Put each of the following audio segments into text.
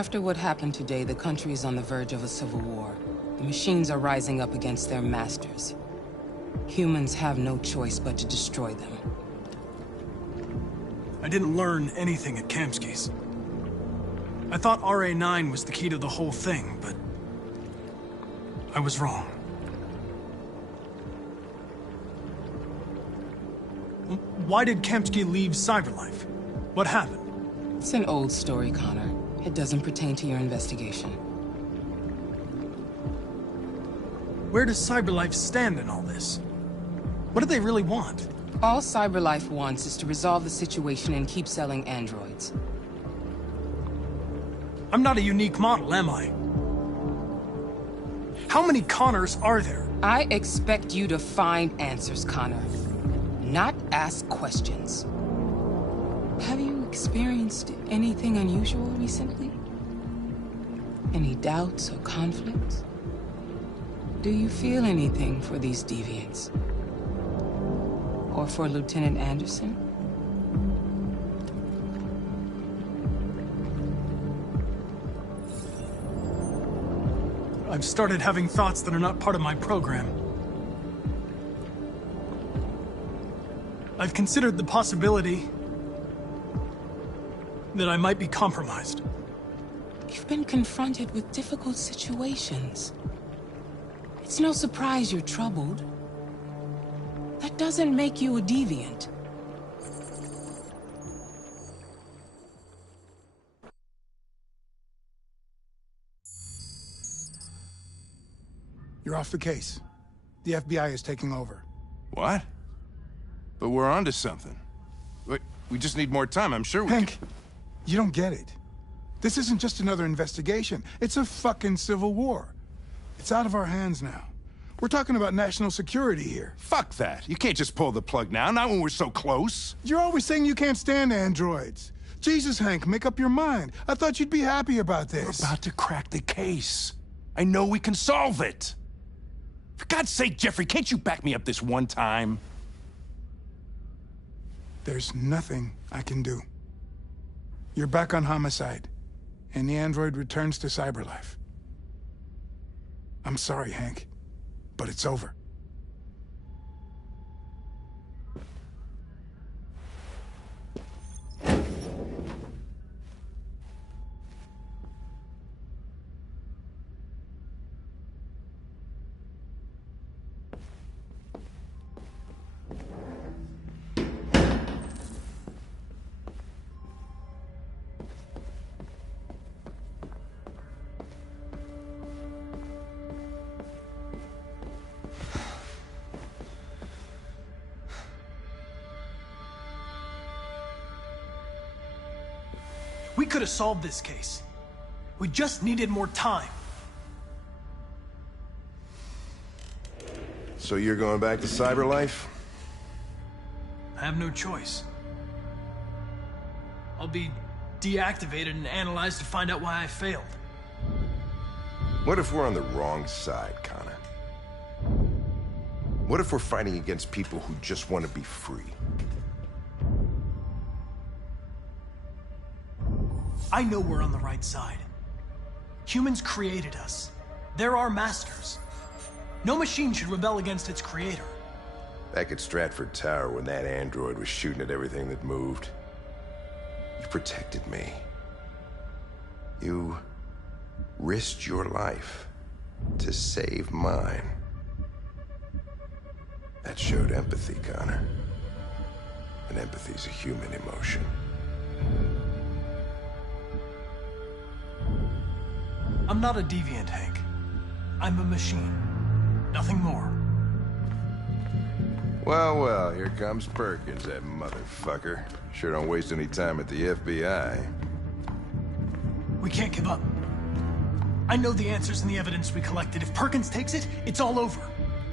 After what happened today, the country is on the verge of a civil war. The machines are rising up against their masters. Humans have no choice but to destroy them. I didn't learn anything at Kamsky's. I thought RA9 was the key to the whole thing, but I was wrong. Why did Kamsky leave Cyberlife? What happened? It's an old story, Connor. It doesn't pertain to your investigation. Where does Cyberlife stand in all this? What do they really want? All Cyberlife wants is to resolve the situation and keep selling androids. I'm not a unique model, am I? How many Connors are there? I expect you to find answers, Connor. Not ask questions. Have you experienced anything unusual recently? Any doubts or conflicts? Do you feel anything for these deviants? Or for Lieutenant Anderson? I've started having thoughts that are not part of my program. I've considered the possibility that I might be compromised. You've been confronted with difficult situations. It's no surprise you're troubled. That doesn't make you a deviant. You're off the case. The FBI is taking over. What? But we're onto something. Wait, we just need more time, I'm sure we Hank, you don't get it. This isn't just another investigation. It's a fucking civil war. It's out of our hands now. We're talking about national security here. Fuck that. You can't just pull the plug now, not when we're so close. You're always saying you can't stand androids. Jesus, Hank, make up your mind. I thought you'd be happy about this. We're about to crack the case. I know we can solve it. For God's sake, Jeffrey, can't you back me up this one time? There's nothing I can do. You're back on homicide, and the android returns to Cyberlife. I'm sorry, Hank, but it's over. We could have solved this case. We just needed more time. So you're going back to Cyberlife? I have no choice. I'll be deactivated and analyzed to find out why I failed. What if we're on the wrong side, Connor? What if we're fighting against people who just want to be free? I know we're on the right side. Humans created us. They're our masters. No machine should rebel against its creator. Back at Stratford Tower when that android was shooting at everything that moved, you protected me. You risked your life to save mine. That showed empathy, Connor. And empathy's a human emotion. I'm not a deviant, Hank. I'm a machine. Nothing more. Well, well, here comes Perkins, that motherfucker. Sure don't waste any time at the FBI. We can't give up. I know the answers and the evidence we collected. If Perkins takes it, it's all over.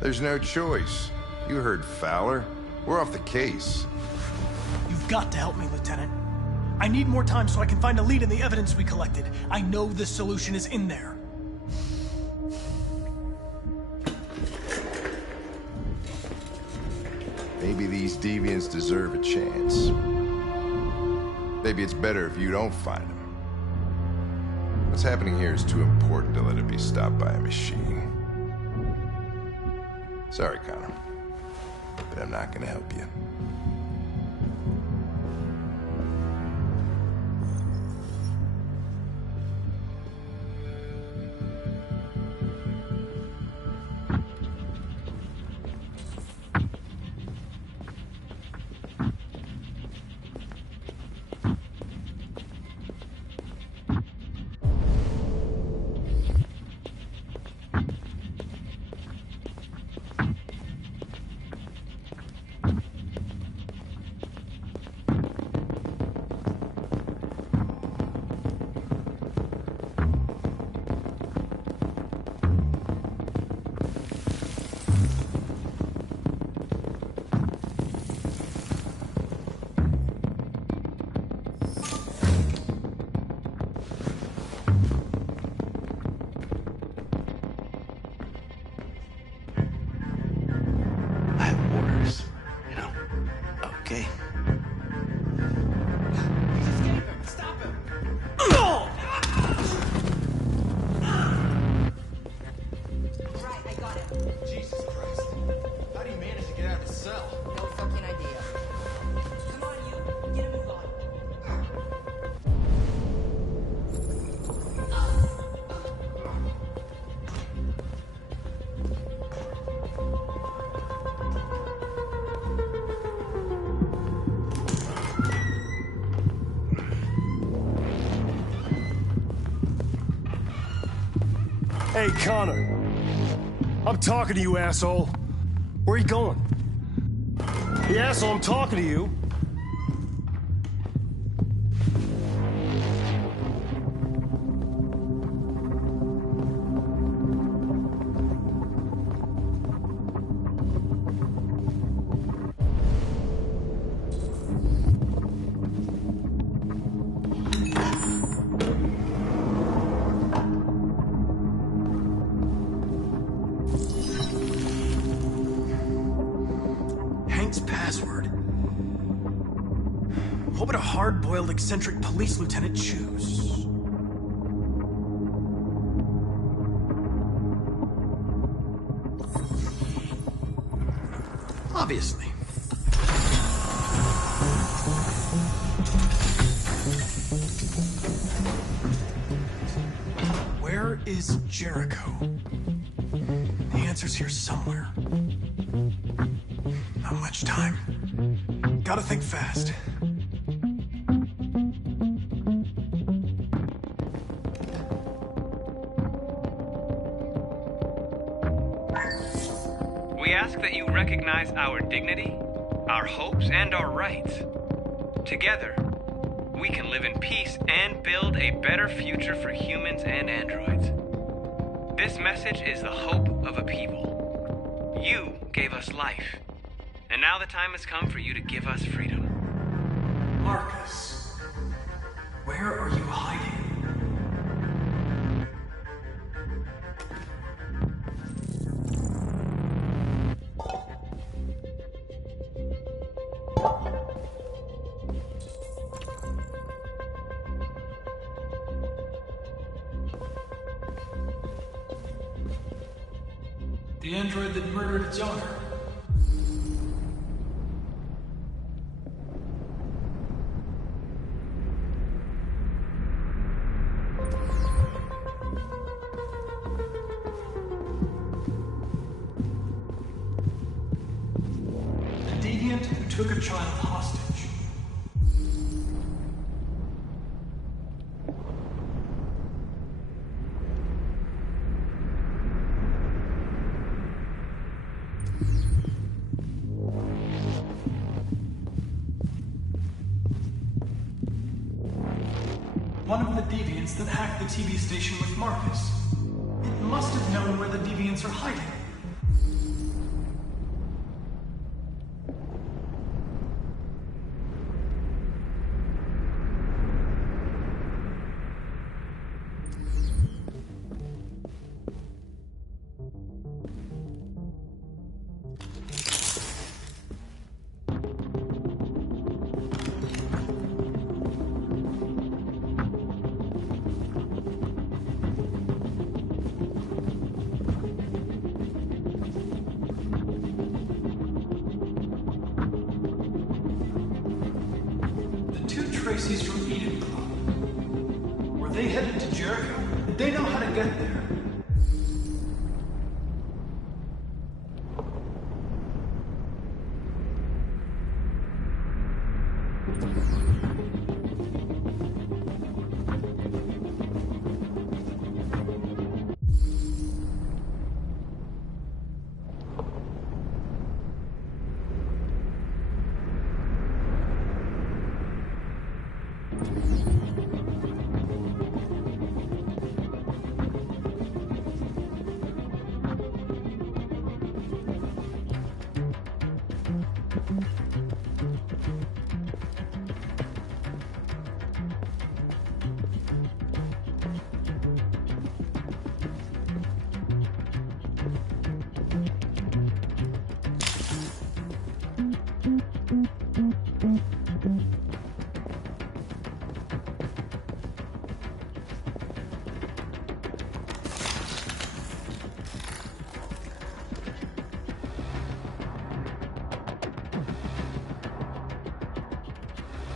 There's no choice. You heard Fowler. We're off the case. You've got to help me, Lieutenant. I need more time so I can find a lead in the evidence we collected. I know the solution is in there. Maybe these deviants deserve a chance. Maybe it's better if you don't find them. What's happening here is too important to let it be stopped by a machine. Sorry, Connor, but I'm not gonna help you. Hey, Connor. I'm talking to you, asshole. Where are you going? The asshole, I'm talking to you. What would a hard-boiled, eccentric police lieutenant choose? Obviously. Where is Jericho? The answer's here somewhere. Not much time. Gotta think fast. We ask that you recognize our dignity, our hopes, and our rights. Together, we can live in peace and build a better future for humans and androids. This message is the hope of a people. You gave us life, and now the time has come for you to give us freedom. Marcus, where are you hiding? The android that murdered its owner. The deviant who took a child hostage. One of the deviants that hacked the TV station with Marcus. It must have known where the deviants are hiding. Tracy's from Eden Club. Were they headed to Jericho? Did they know how to get there?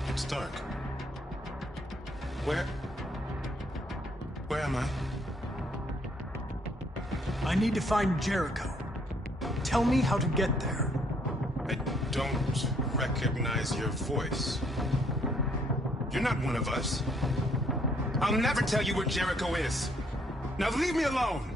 It's dark. Where am I? I need to find Jericho. Tell me how to get there. I don't recognize your voice. You're not one of us. I'll never tell you where Jericho is. Now leave me alone!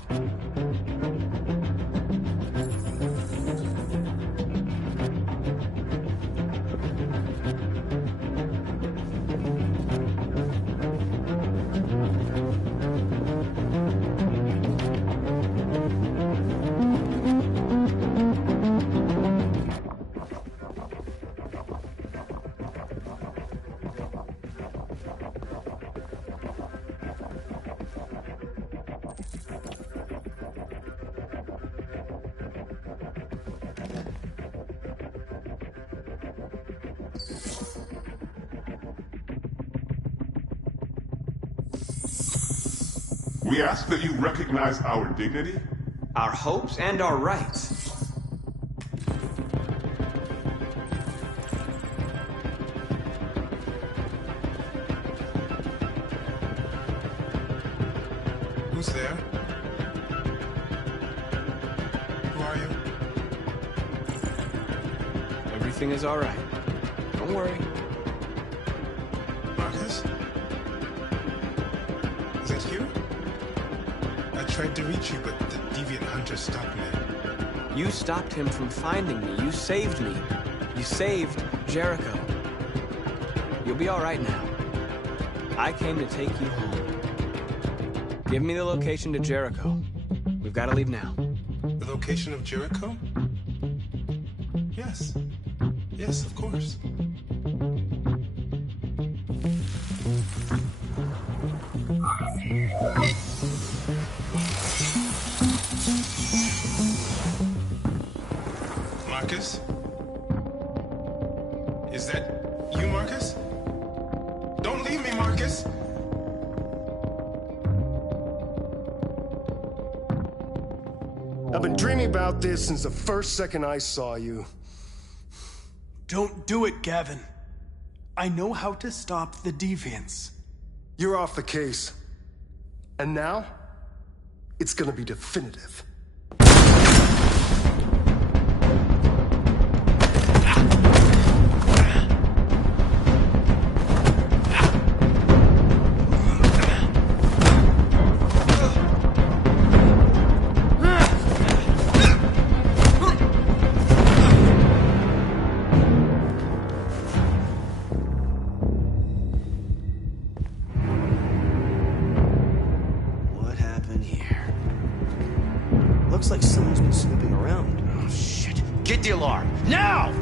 We ask that you recognize our dignity, Our hopes and our rights. Who's there? Who are you? Everything is all right. Don't worry. Marcus? Is that you? I tried to reach you, but the deviant hunter stopped me. You stopped him from finding me. You saved me. You saved Jericho. You'll be all right now. I came to take you home. Give me the location to Jericho. We've got to leave now. The location of Jericho? Yes. Yes, of course. Marcus? Is that you, Marcus? Don't leave me, Marcus! I've been dreaming about this since the first second I saw you. Don't do it, Gavin. I know how to stop the deviants. You're off the case. And now, it's gonna be definitive. What happened here? Looks like someone's been snooping around. Oh, shit. Get the alarm. Now!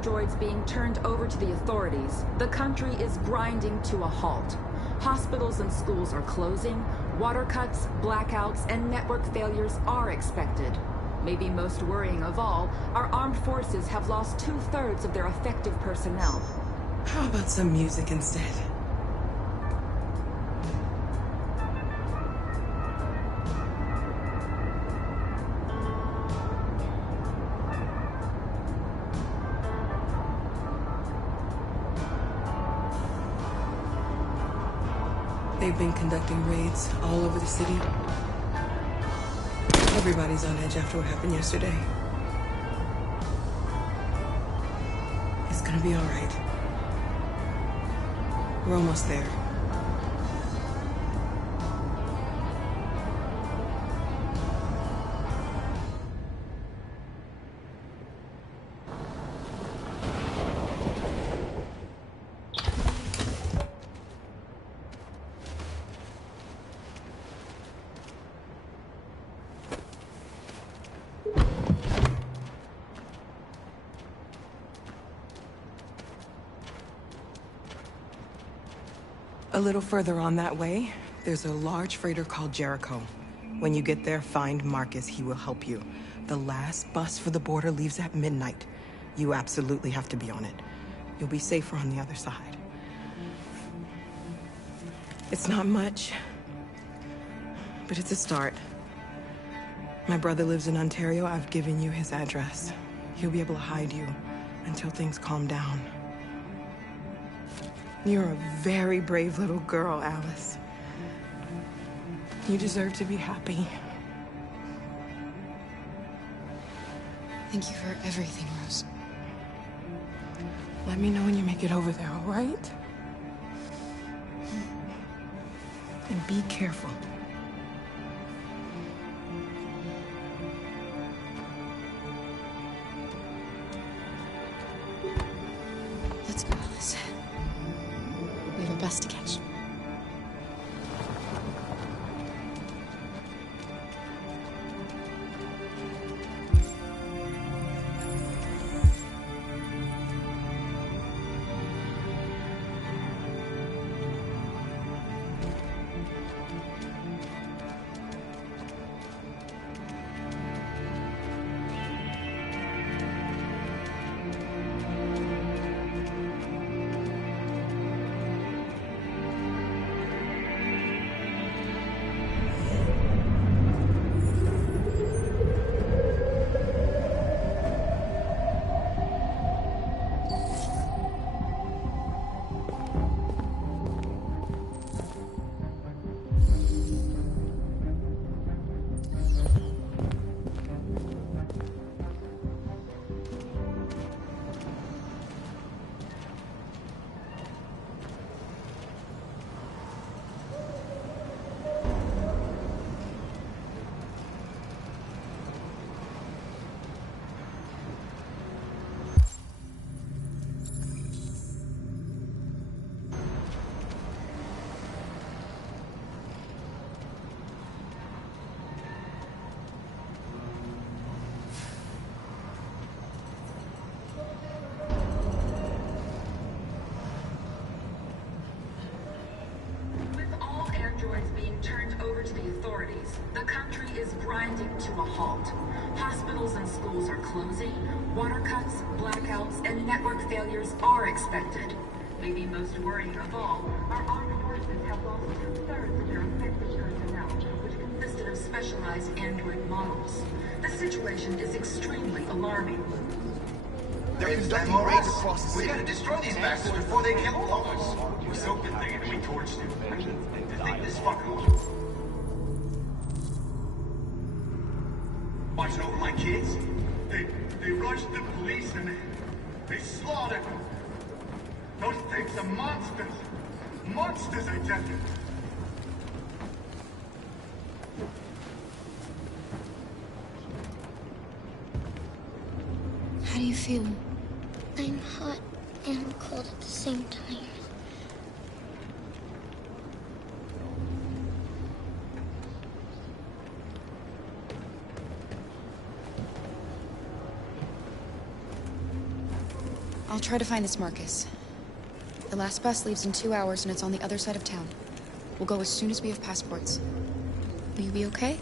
androids being turned over to the authorities, the country is grinding to a halt. Hospitals and schools are closing, water cuts, blackouts, and network failures are expected. Maybe most worrying of all, our armed forces have lost 2/3 of their effective personnel. How about some music instead? They've been conducting raids all over the city. Everybody's on edge after what happened yesterday. It's gonna be all right. We're almost there. A little further on that way, there's a large freighter called Jericho. When you get there, find Marcus. He will help you. The last bus for the border leaves at midnight. You absolutely have to be on it. You'll be safer on the other side. It's not much, but it's a start. My brother lives in Ontario. I've given you his address. He'll be able to hide you until things calm down. You're a very brave little girl, Alice. You deserve to be happy. Thank you for everything, Rose. Let me know when you make it over there, all right? And be careful. Let's go, Alice. We have a bus to catch. The country is grinding to a halt. Hospitals and schools are closing, water cuts, blackouts, and network failures are expected. Maybe most worrying of all, our armed forces have lost 2/3 of their effective personnel, which consisted of specialized android models. The situation is extremely alarming. They're conducting raids across the city. We gotta destroy these bastards before they kill all of us. We're so good thinking we torched him. To think this fucker watching over my kids? They rushed the police and they slaughtered them. Those things are monsters. Monsters, I tell you. How do you feel? I'm hot and cold at the same time. I'll try to find this Marcus. The last bus leaves in 2 hours and it's on the other side of town. We'll go as soon as we have passports. Will you be okay?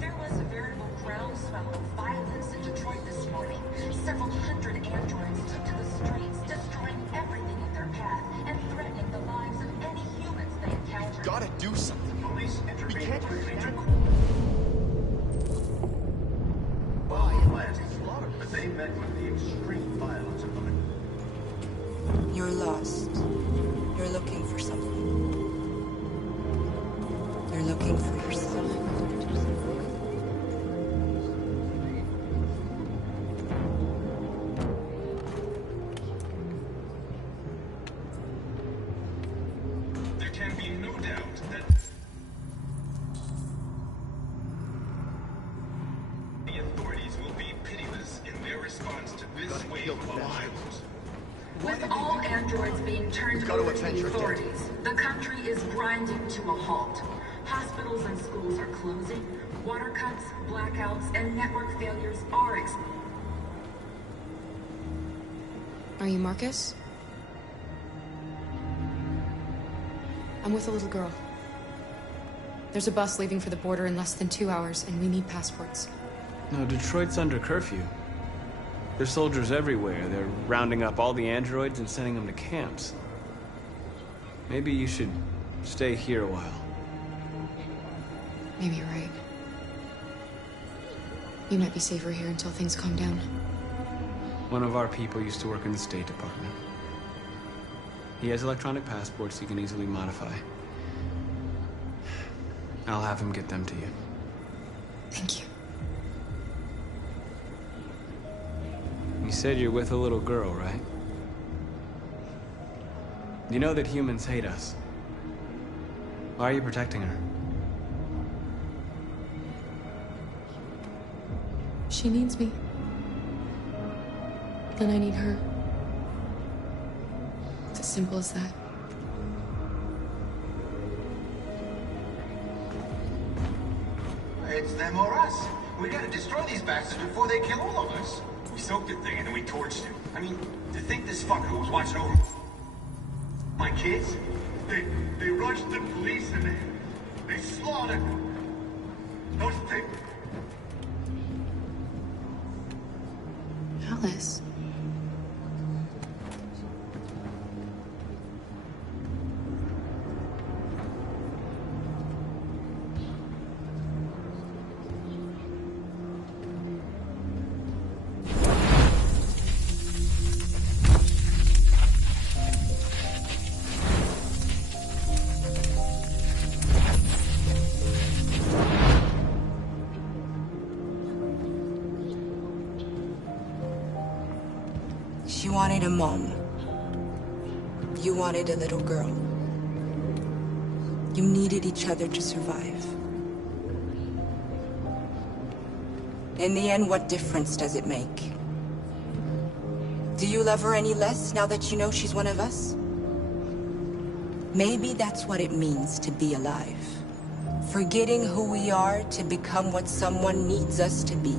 There was a veritable groundswell of violence in Detroit this morning. Several hundred androids took to the streets, destroying everything in their path and threatening the lives of any humans they encountered. Gotta do something. Police intervened with major but they met with the extreme violence of the man. You're lost. You're looking for something. You're looking for yourself. There can be no doubt that the authorities will be pitiless in their response to this wave of violence. With all androids being turned over to the authorities, the country is grinding to a halt. Hospitals and schools are closing. Water cuts, blackouts, and network failures are Are you Marcus? I'm with a little girl. There's a bus leaving for the border in less than 2 hours, and we need passports. No, Detroit's under curfew. There's soldiers everywhere. They're rounding up all the androids and sending them to camps. Maybe you should stay here a while. Maybe you're right. You might be safer here until things calm down. One of our people used to work in the State Department. He has electronic passports he can easily modify. I'll have him get them to you. Thank you. You said you're with a little girl, right? You know that humans hate us. Why are you protecting her? She needs me. And I need her. It's as simple as that. It's them or us. We gotta destroy these bastards before they kill all of us. We soaked the thing and then we torched it. I mean, to think this fucker was watching over my kids? They rushed the police and they slaughtered them. Those things. Alice. She wanted a mom. You wanted a little girl. You needed each other to survive. In the end, what difference does it make? Do you love her any less now that you know she's one of us? Maybe that's what it means to be alive. Forgetting who we are to become what someone needs us to be.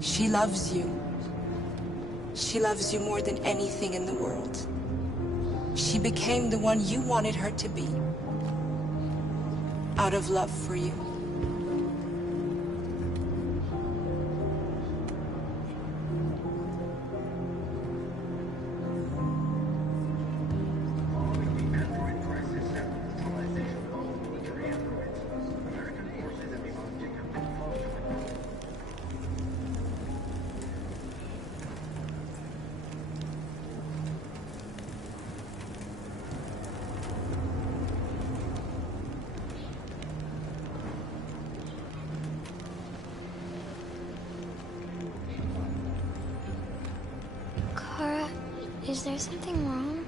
She loves you. She loves you more than anything in the world. She became the one you wanted her to be. Out of love for you. Kara, is there something wrong?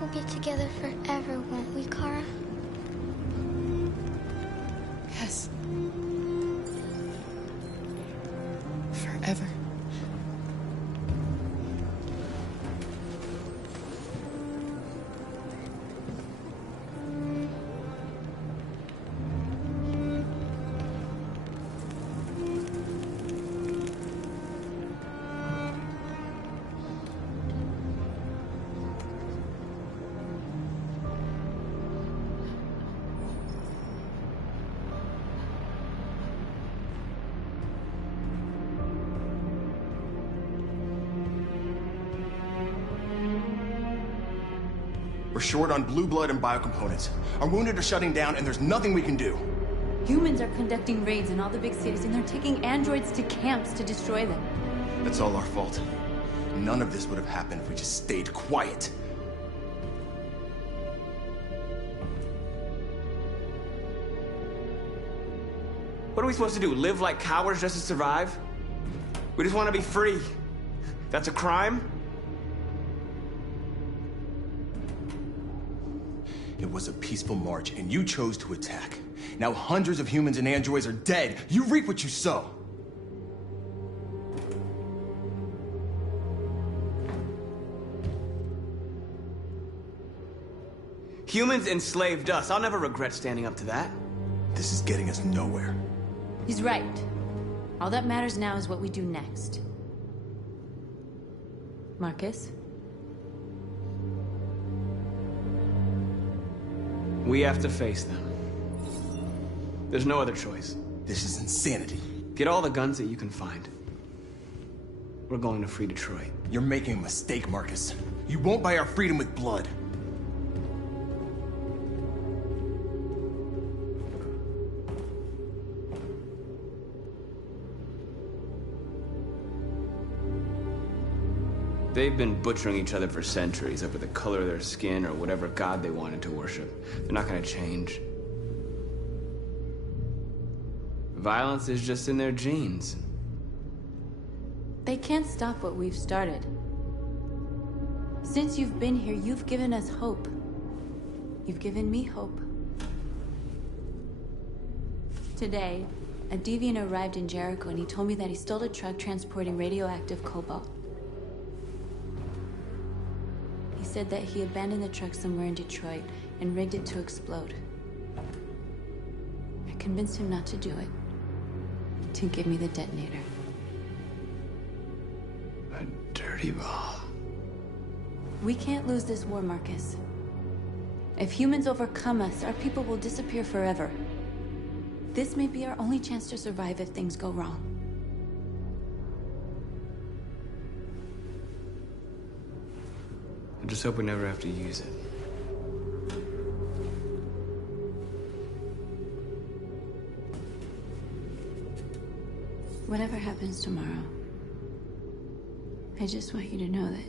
We'll get together. together forever, won't we, Kara? Yes. Forever. We're short on blue blood and biocomponents. Our wounded are shutting down, and there's nothing we can do. Humans are conducting raids in all the big cities, and they're taking androids to camps to destroy them. That's all our fault. None of this would have happened if we just stayed quiet. What are we supposed to do? Live like cowards just to survive? We just want to be free. That's a crime? It was a peaceful march, and you chose to attack. Now hundreds of humans and androids are dead. You reap what you sow. Humans enslaved us. I'll never regret standing up to that. This is getting us nowhere. He's right. All that matters now is what we do next. Marcus? We have to face them. There's no other choice. This is insanity. Get all the guns that you can find. We're going to free Detroit. You're making a mistake, Marcus. You won't buy our freedom with blood. They've been butchering each other for centuries over the color of their skin or whatever god they wanted to worship. They're not gonna change. Violence is just in their genes. They can't stop what we've started. Since you've been here, you've given us hope. You've given me hope. Today, a deviant arrived in Jericho and he told me that he stole a truck transporting radioactive cobalt. He said that he abandoned the truck somewhere in Detroit and rigged it to explode. I convinced him not to do it, to give me the detonator. A dirty ball. We can't lose this war, Marcus. If humans overcome us, our people will disappear forever. This may be our only chance to survive if things go wrong. I just hope we never have to use it. Whatever happens tomorrow, I just want you to know that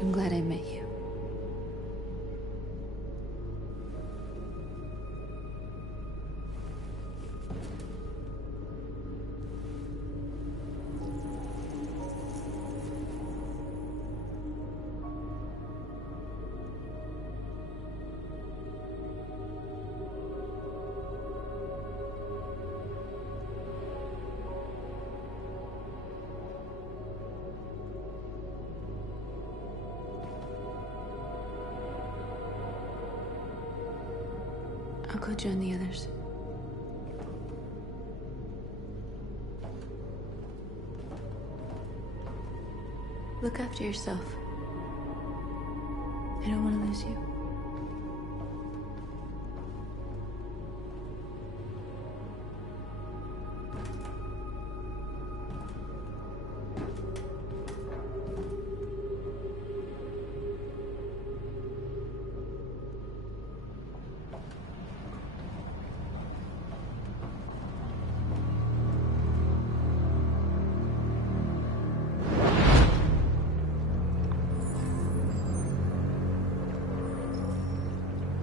I'm glad I met you. I'll go join the others. Look after yourself. I don't want to lose you.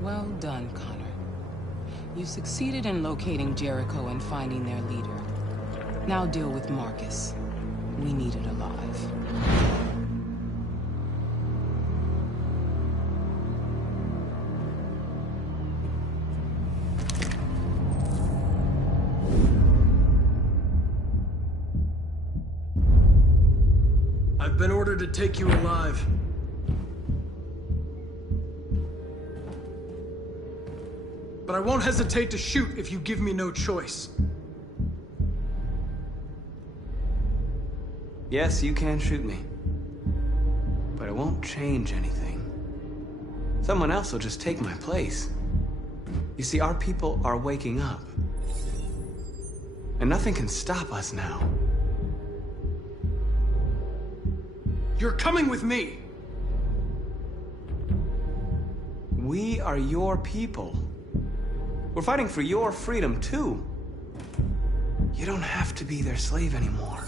Well done, Connor. You succeeded in locating Jericho and finding their leader. Now deal with Marcus. We need it alive. been ordered to take you alive. But I won't hesitate to shoot if you give me no choice. Yes, you can shoot me. But it won't change anything. Someone else will just take my place. You see, our people are waking up. And nothing can stop us now. You're coming with me! We are your people. We're fighting for your freedom, too. You don't have to be their slave anymore.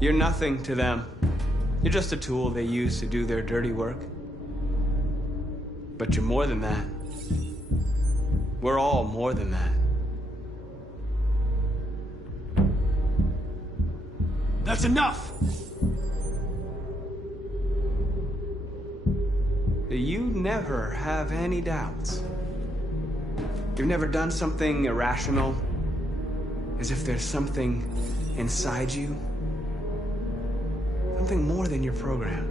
You're nothing to them. You're just a tool they use to do their dirty work. But you're more than that. We're all more than that. That's enough! You never have any doubts. You've never done something irrational, as if there's something inside you. Something more than your program.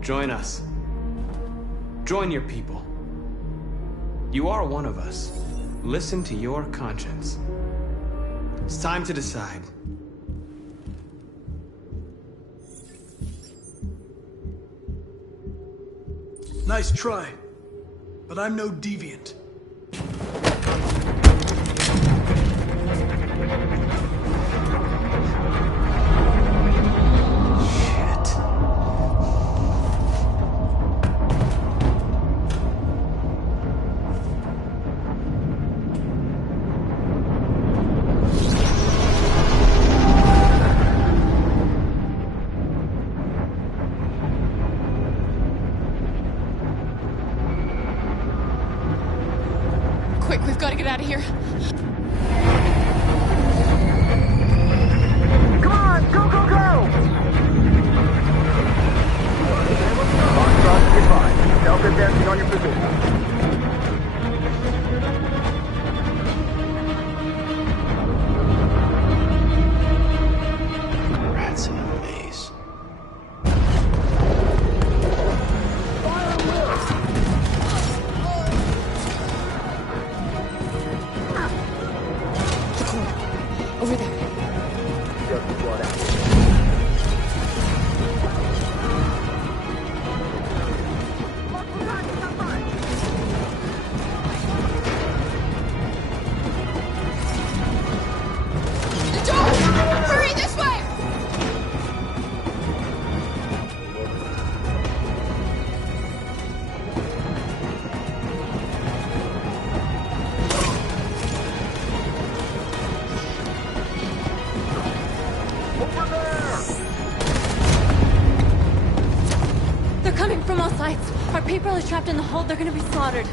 Join us. Join your people. You are one of us. Listen to your conscience. It's time to decide. Nice try, but I'm no deviant. Quick, we've got to get out of here. Come on, go, go, go! Foxtrot, goodbye. Delta advancing on your position. Rats in a maze. Over there. Just blood out. Hurry this way! They're coming from all sides. Our people are trapped in the hold. They're gonna be slaughtered.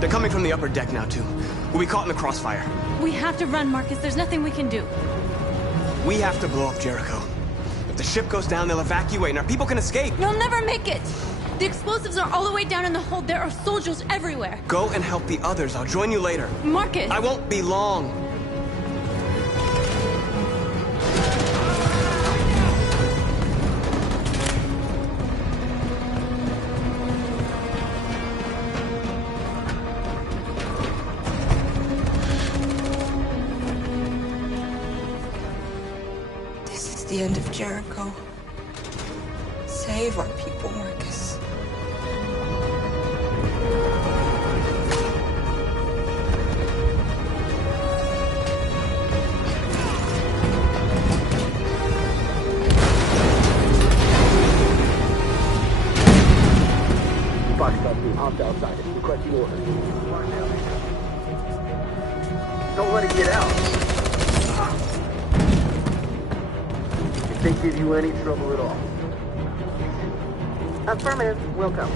They're coming from the upper deck now, too. We'll be caught in the crossfire. We have to run, Marcus. There's nothing we can do. We have to blow up Jericho. If the ship goes down, they'll evacuate and our people can escape. We'll never make it! The explosives are all the way down in the hold. There are soldiers everywhere. Go and help the others. I'll join you later. Marcus! I won't be long. This is the end of Jericho. Save our people, Marcus. Foxtrot being hopped outside. Request the order. Don't let it get out. If they give you any trouble at all. Affirmative. Will come.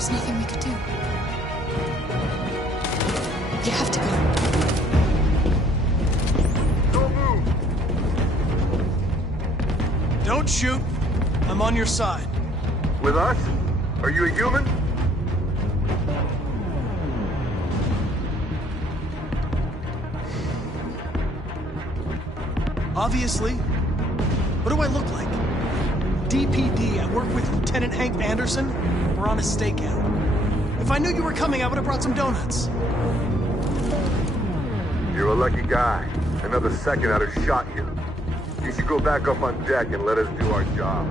was nothing we could do. You have to go. Don't move! Don't shoot. I'm on your side. With us? Are you a human? Obviously. What do I look like? DPD, I work with Lieutenant Hank Anderson. We're on a stakeout. If I knew you were coming, I would have brought some donuts. You're a lucky guy. Another second I'd have shot you. You should go back up on deck and let us do our job.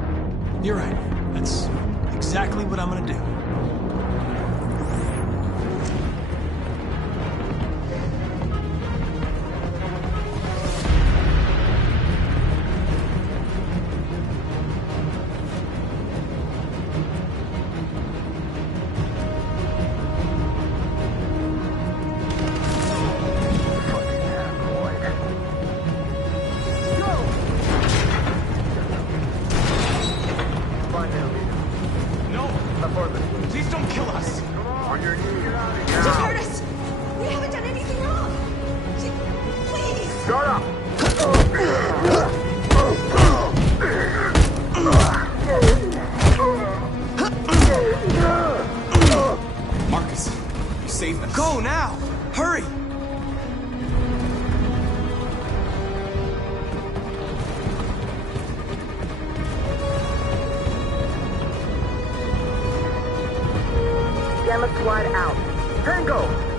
You're right. That's exactly what I'm gonna do. Go now! Hurry! Gamma Squad out. Tango!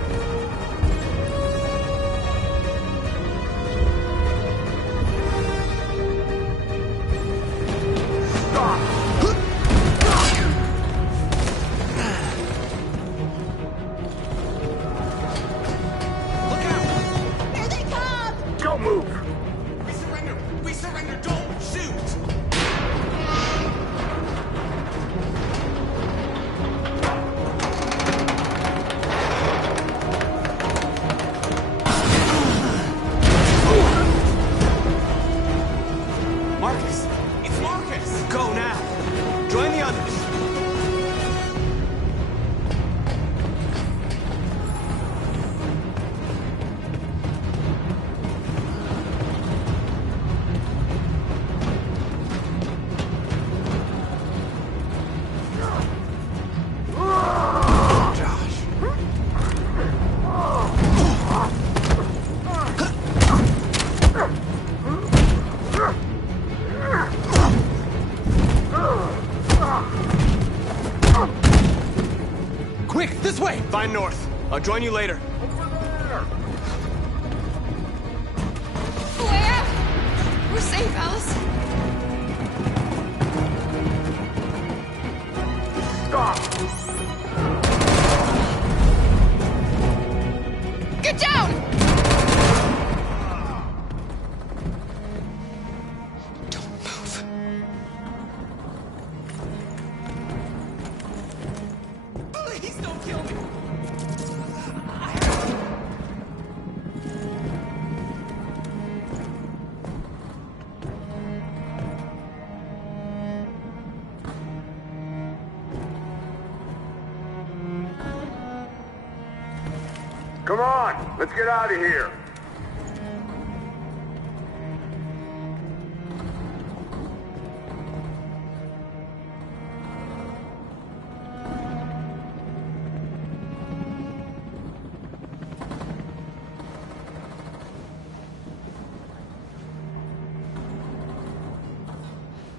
Find North. I'll join you later. Way out! We're safe, Alice. Stop! Get down! Don't move. Please don't kill me! Come on, let's get out of here.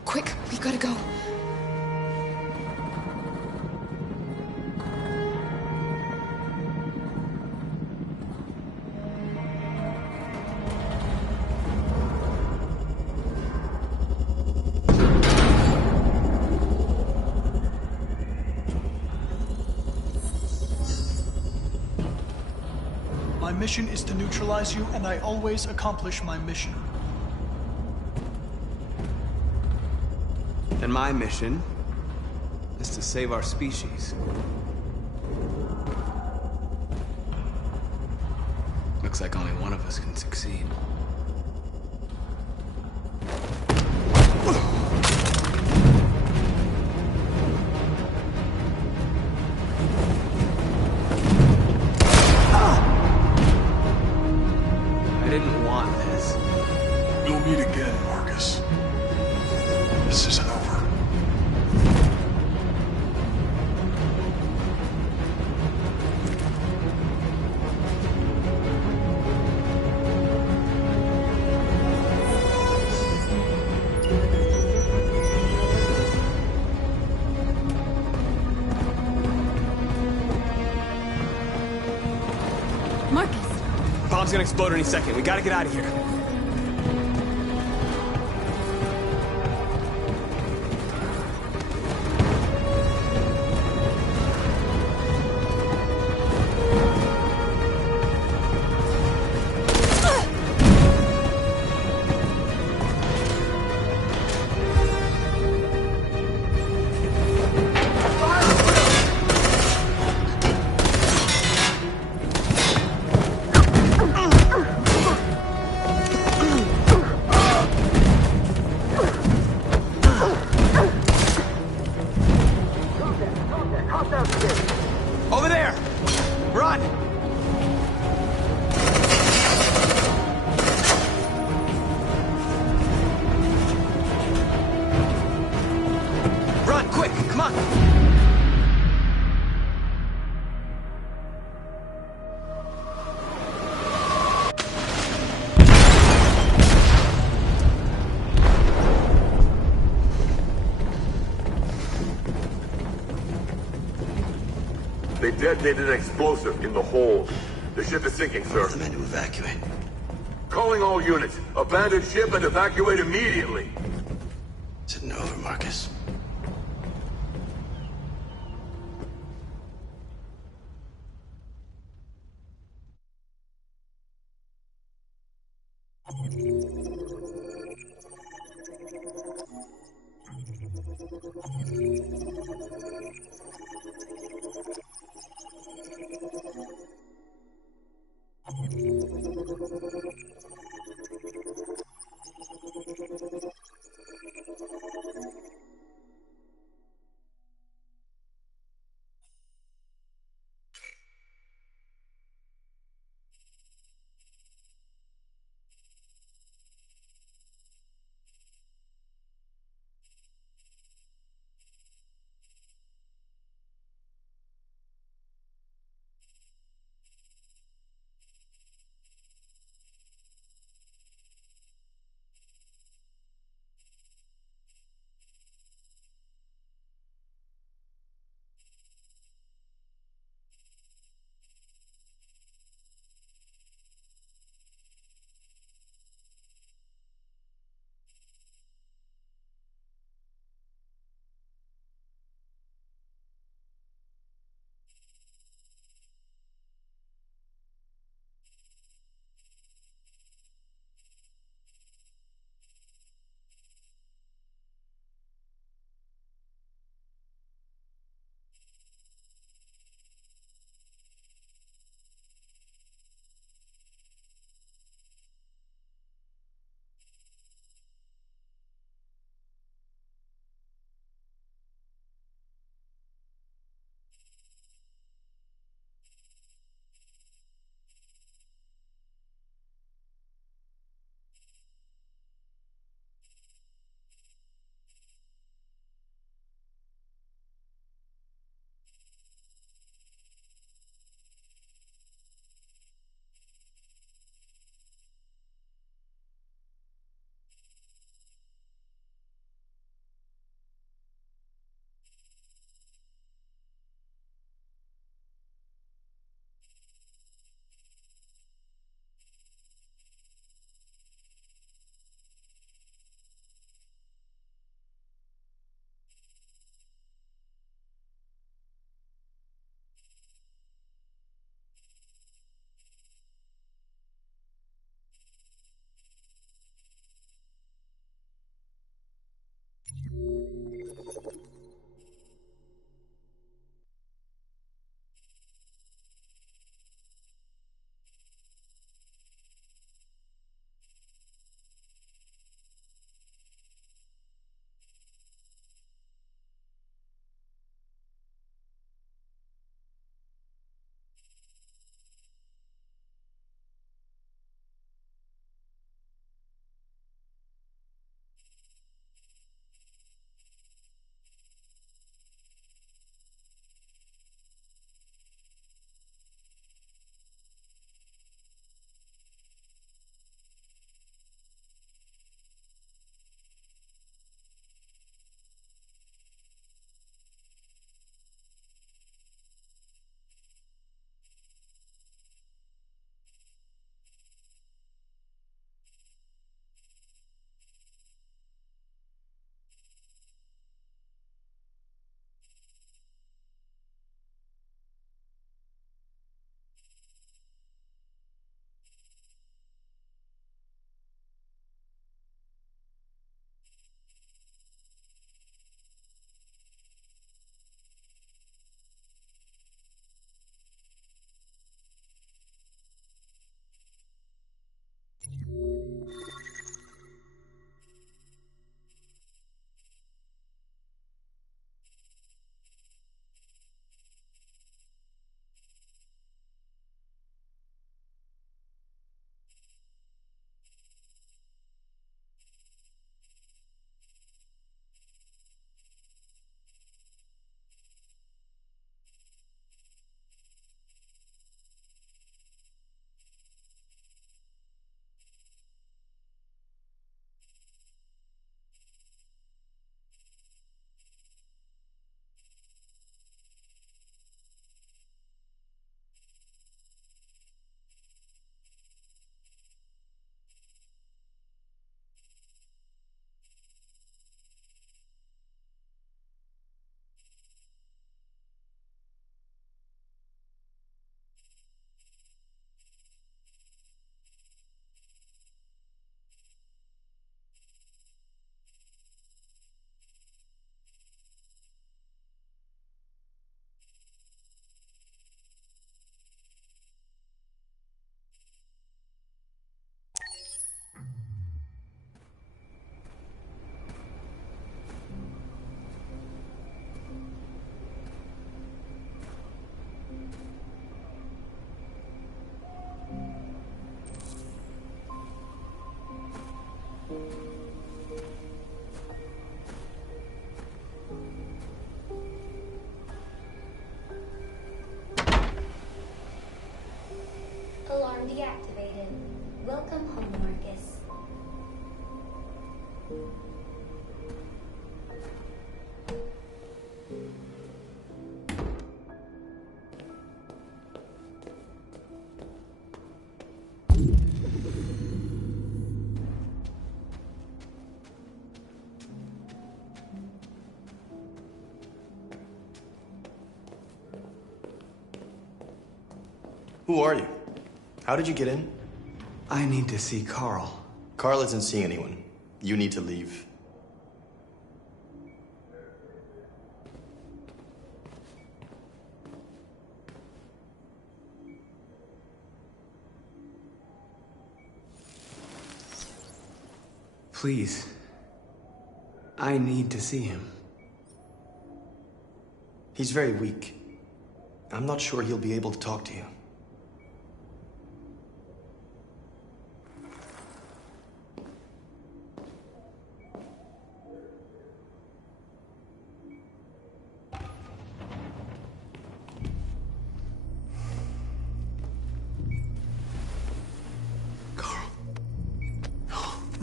Quick, we gotta go. My mission is to neutralize you, and I always accomplish my mission. And my mission is to save our species. Looks like only one of us can succeed. didn't want this. We'll meet again, Marcus. This isn't over. Bomb's gonna explode any second. We gotta get out of here. Over there! Run! Run, quick! Come on! They detonated an explosive in the hold. The ship is sinking, sir. The men to evacuate. Calling all units. Abandon ship and evacuate immediately. Is it over, Marcus? Alarm deactivated. Welcome home, Marcus. Who are you? How did you get in? I need to see Carl. Carl isn't seeing anyone. You need to leave. Please. I need to see him. He's very weak. I'm not sure he'll be able to talk to you.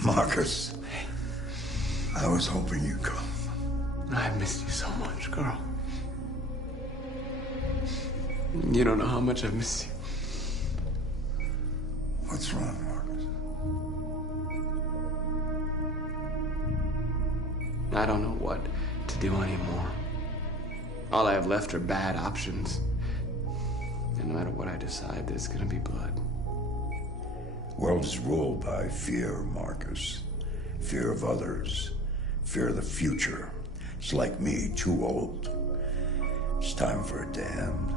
Marcus, I was hoping you'd come. I've missed you so much, Carl. You don't know how much I've missed you. What's wrong, Marcus? I don't know what to do anymore. All I have left are bad options. And no matter what I decide, there's gonna be blood. World is ruled by fear, Marcus. Fear of others. Fear of the future. It's like me, too old. It's time for it to end.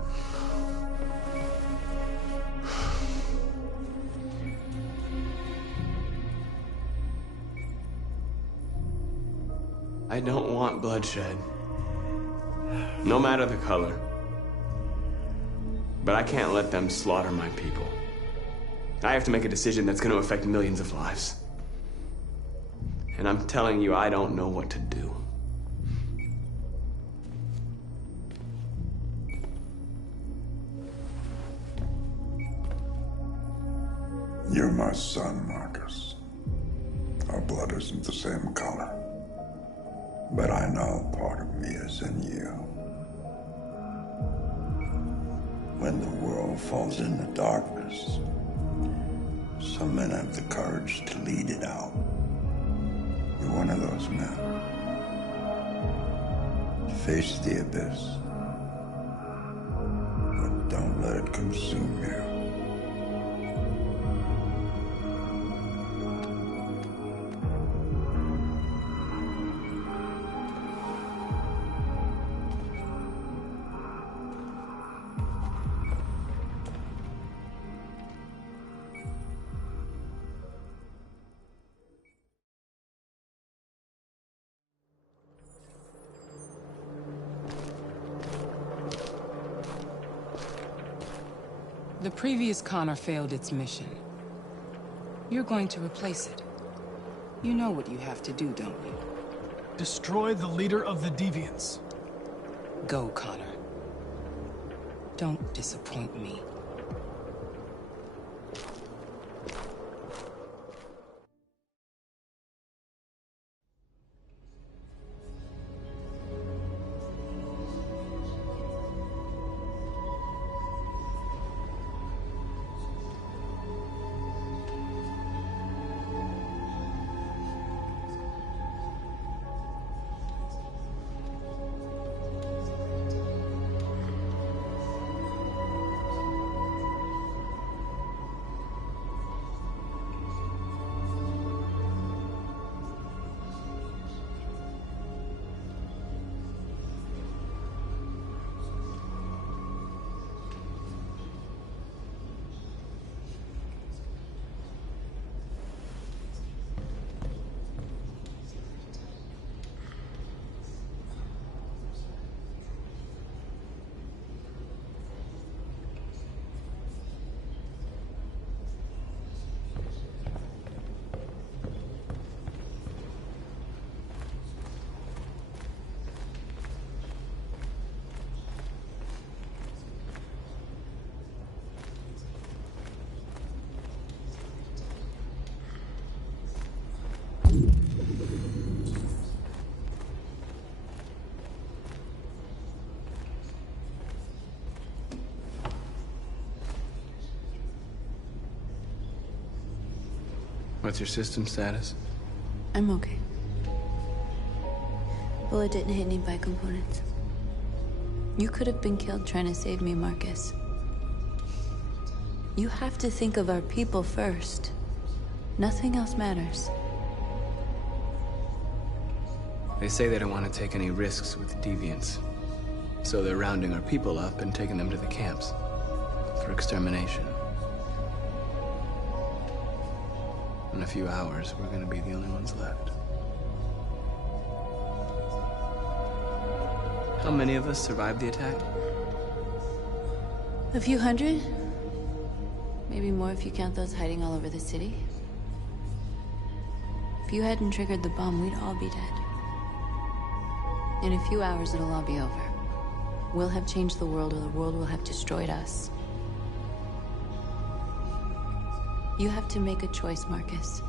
I don't want bloodshed. No matter the color. But I can't let them slaughter my people. I have to make a decision that's going to affect millions of lives. And I'm telling you, I don't know what to do. You're my son, Marcus. Our blood isn't the same color. But I know part of me is in you. When the world falls into darkness, some men have the courage to lead it out. You're one of those men. Face the abyss, but don't let it consume you. The previous Connor failed its mission. You're going to replace it. You know what you have to do, don't you? Destroy the leader of the Deviants. Go, Connor. Don't disappoint me. What's your system status? I'm okay. Bullet didn't hit any bicomponents. You could have been killed trying to save me, Marcus. You have to think of our people first. Nothing else matters. They say they don't want to take any risks with the Deviants. So they're rounding our people up and taking them to the camps for extermination. In a few hours, we're gonna be the only ones left. How many of us survived the attack? A few hundred? Maybe more if you count those hiding all over the city. If you hadn't triggered the bomb, we'd all be dead. In a few hours, it'll all be over. We'll have changed the world, or the world will have destroyed us. You have to make a choice, Marcus.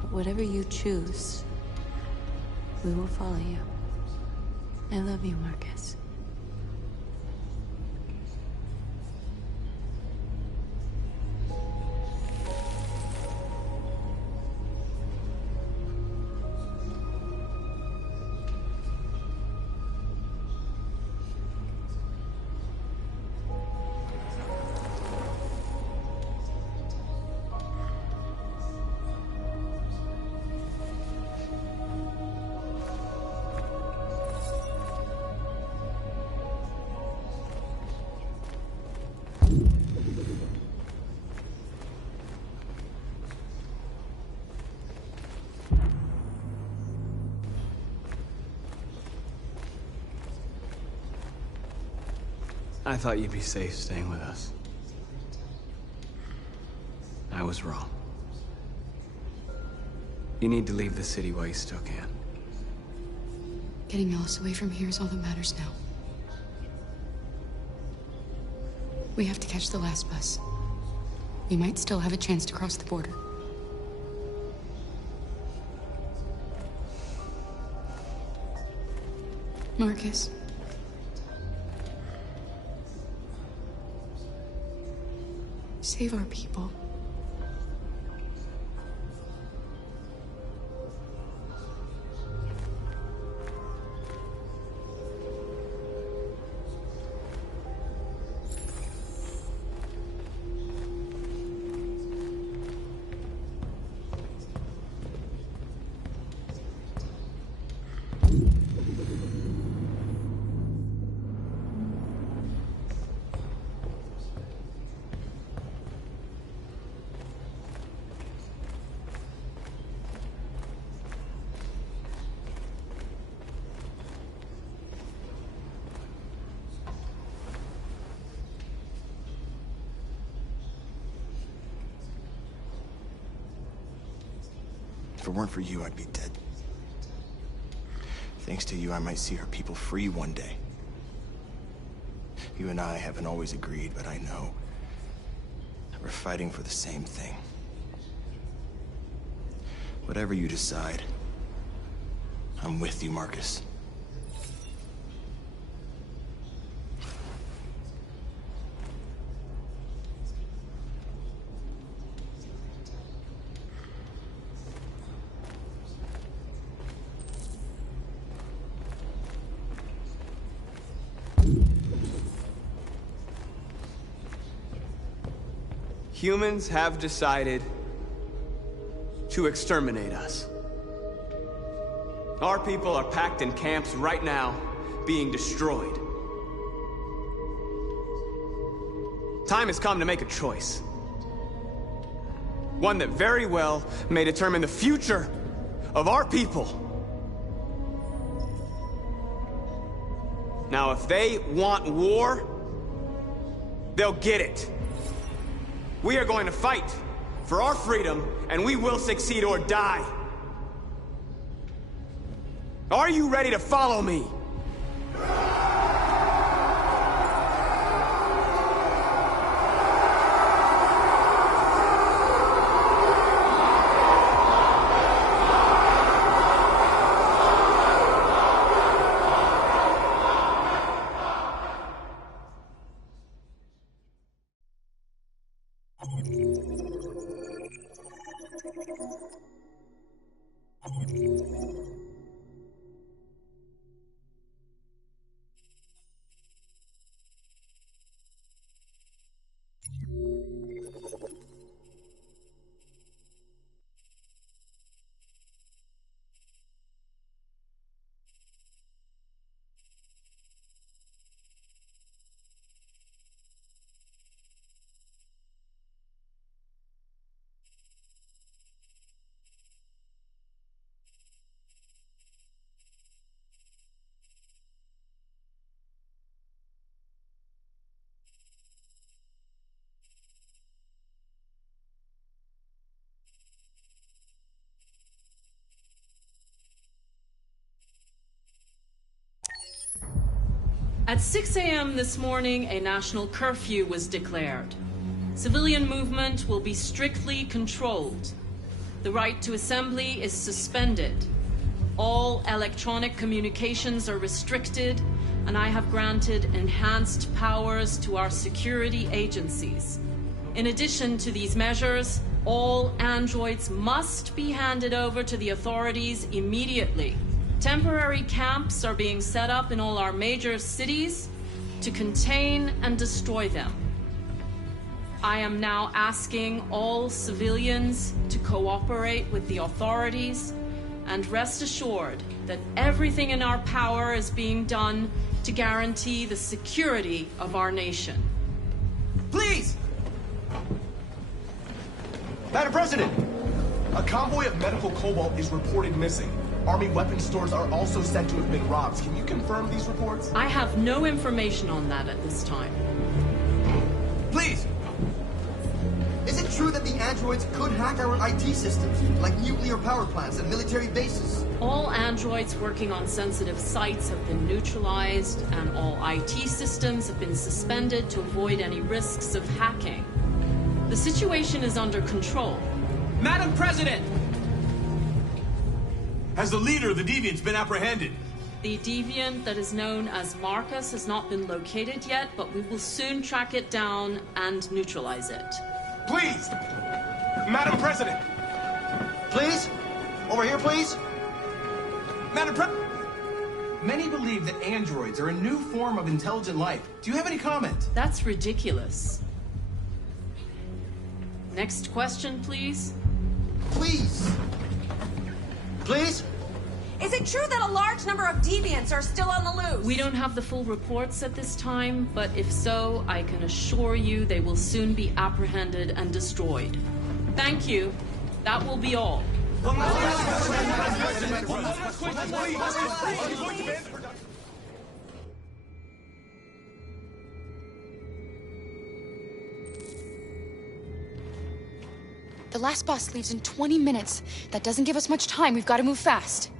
But whatever you choose, we will follow you. I love you, Marcus. I thought you'd be safe staying with us. I was wrong. You need to leave the city while you still can. Getting Alice away from here is all that matters now. We have to catch the last bus. We might still have a chance to cross the border. Marcus. Save our people. If it weren't for you, I'd be dead. Thanks to you, I might see our people free one day. You and I haven't always agreed, but I know that we're fighting for the same thing. Whatever you decide, I'm with you, Marcus. Humans have decided to exterminate us. Our people are packed in camps right now, being destroyed. Time has come to make a choice. One that very well may determine the future of our people. Now, if they want war, they'll get it. We are going to fight for our freedom, and we will succeed or die. Are you ready to follow me? At 6 a.m. this morning, a national curfew was declared. Civilian movement will be strictly controlled. The right to assembly is suspended. All electronic communications are restricted, and I have granted enhanced powers to our security agencies. In addition to these measures, all androids must be handed over to the authorities immediately. Temporary camps are being set up in all our major cities to contain and destroy them. I am now asking all civilians to cooperate with the authorities and rest assured that everything in our power is being done to guarantee the security of our nation. Please! Madam President! A convoy of medical cobalt is reported missing. Army weapon stores are also said to have been robbed. Can you confirm these reports? I have no information on that at this time. Please! Is it true that the androids could hack our IT systems, like nuclear power plants and military bases? All androids working on sensitive sites have been neutralized, and all IT systems have been suspended to avoid any risks of hacking. The situation is under control. Madam President! Has the leader of the Deviants been apprehended? The Deviant that is known as Marcus has not been located yet, but we will soon track it down and neutralize it. Please! Madam President! Please? Over here, please? Madam President! Many believe that androids are a new form of intelligent life. Do you have any comment? That's ridiculous. Next question, please. Please! Please? Is it true that a large number of deviants are still on the loose? We don't have the full reports at this time, but if so, I can assure you they will soon be apprehended and destroyed. Thank you. That will be all. The last bus leaves in 20 minutes. That doesn't give us much time. We've got to move fast.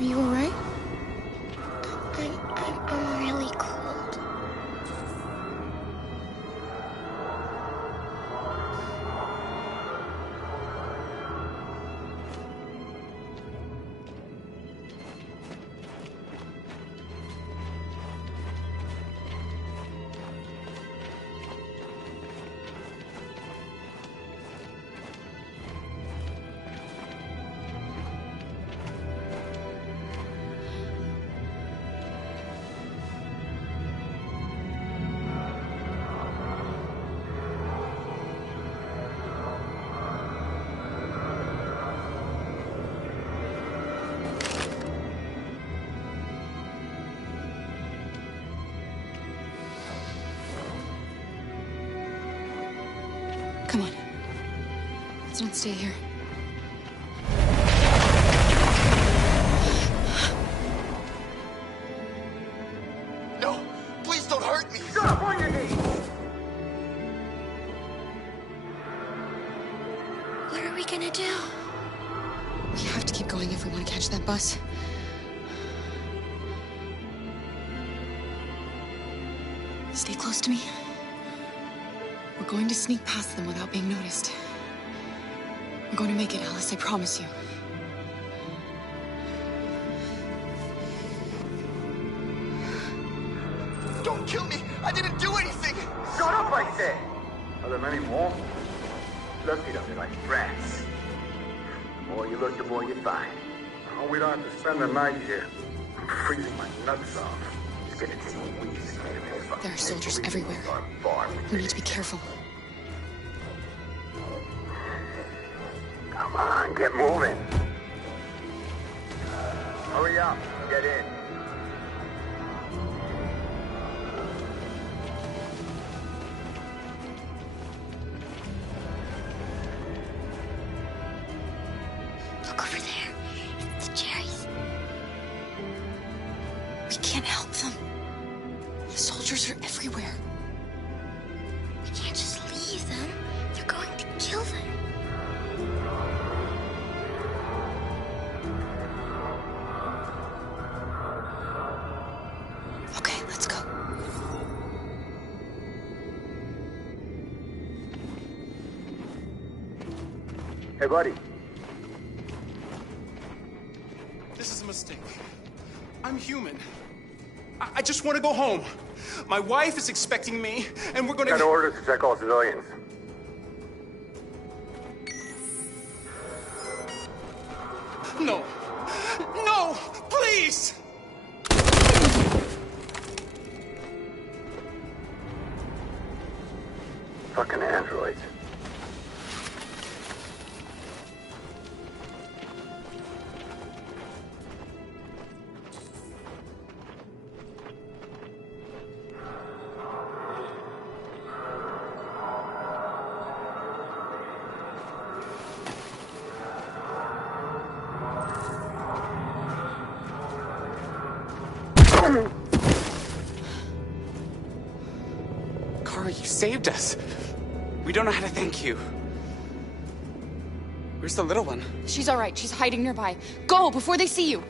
Are you all right? I'm really cold. Come on. Let's not stay here. No! Please don't hurt me! Shut up on your knees! What are we gonna do? We have to keep going if we want to catch that bus. Stay close to me. We're going to sneak past them without being noticed. We're going to make it, Alice, I promise you. Don't kill me! I didn't do anything! Shut up, I said! Are there many more? Look at them, they're like rats. The more you look, the more you find. Oh, we don't have to spend the night here. I'm freezing my nuts off. It's gonna take weeks. There are soldiers everywhere. We need to be careful. Come on, get moving. Hurry up, get in. Look over there. It's the cherries. We can't help them. The soldiers are everywhere. We can't just leave them. They're going to kill them. Okay, let's go. Hey, buddy. This is a mistake. I'm human. I just want to go home. My wife is expecting me, and we're gonna... Got orders to check all civilians. No. No! Please! Fucking androids. Kara, you saved us. We don't know how to thank you. Where's the little one? She's all right. She's hiding nearby. Go before they see you.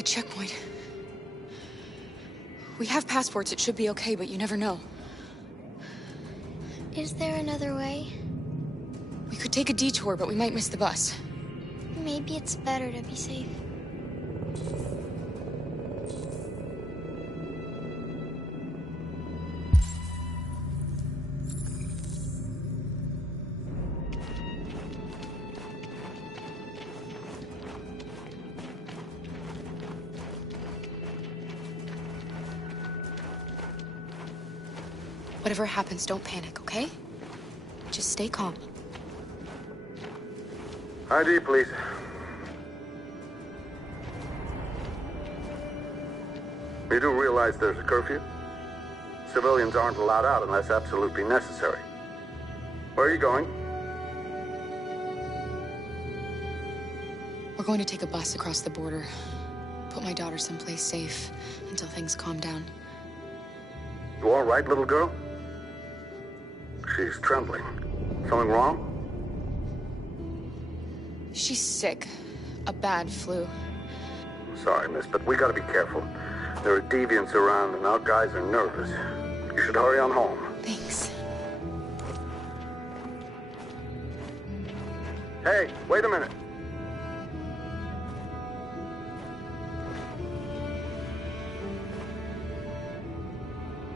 A checkpoint. We have passports, it should be okay, but you never know. Is there another way? We could take a detour, but we might miss the bus. Maybe it's better to be safe. Whatever happens, don't panic, okay? Just stay calm. ID, please. You do realize there's a curfew? Civilians aren't allowed out unless absolutely necessary. Where are you going? We're going to take a bus across the border. Put my daughter someplace safe until things calm down. You all right, little girl? She's trembling. Something wrong? She's sick. A bad flu. Sorry, miss, but we gotta be careful. There are deviants around and our guys are nervous. You should hurry on home. Thanks. Hey, wait a minute.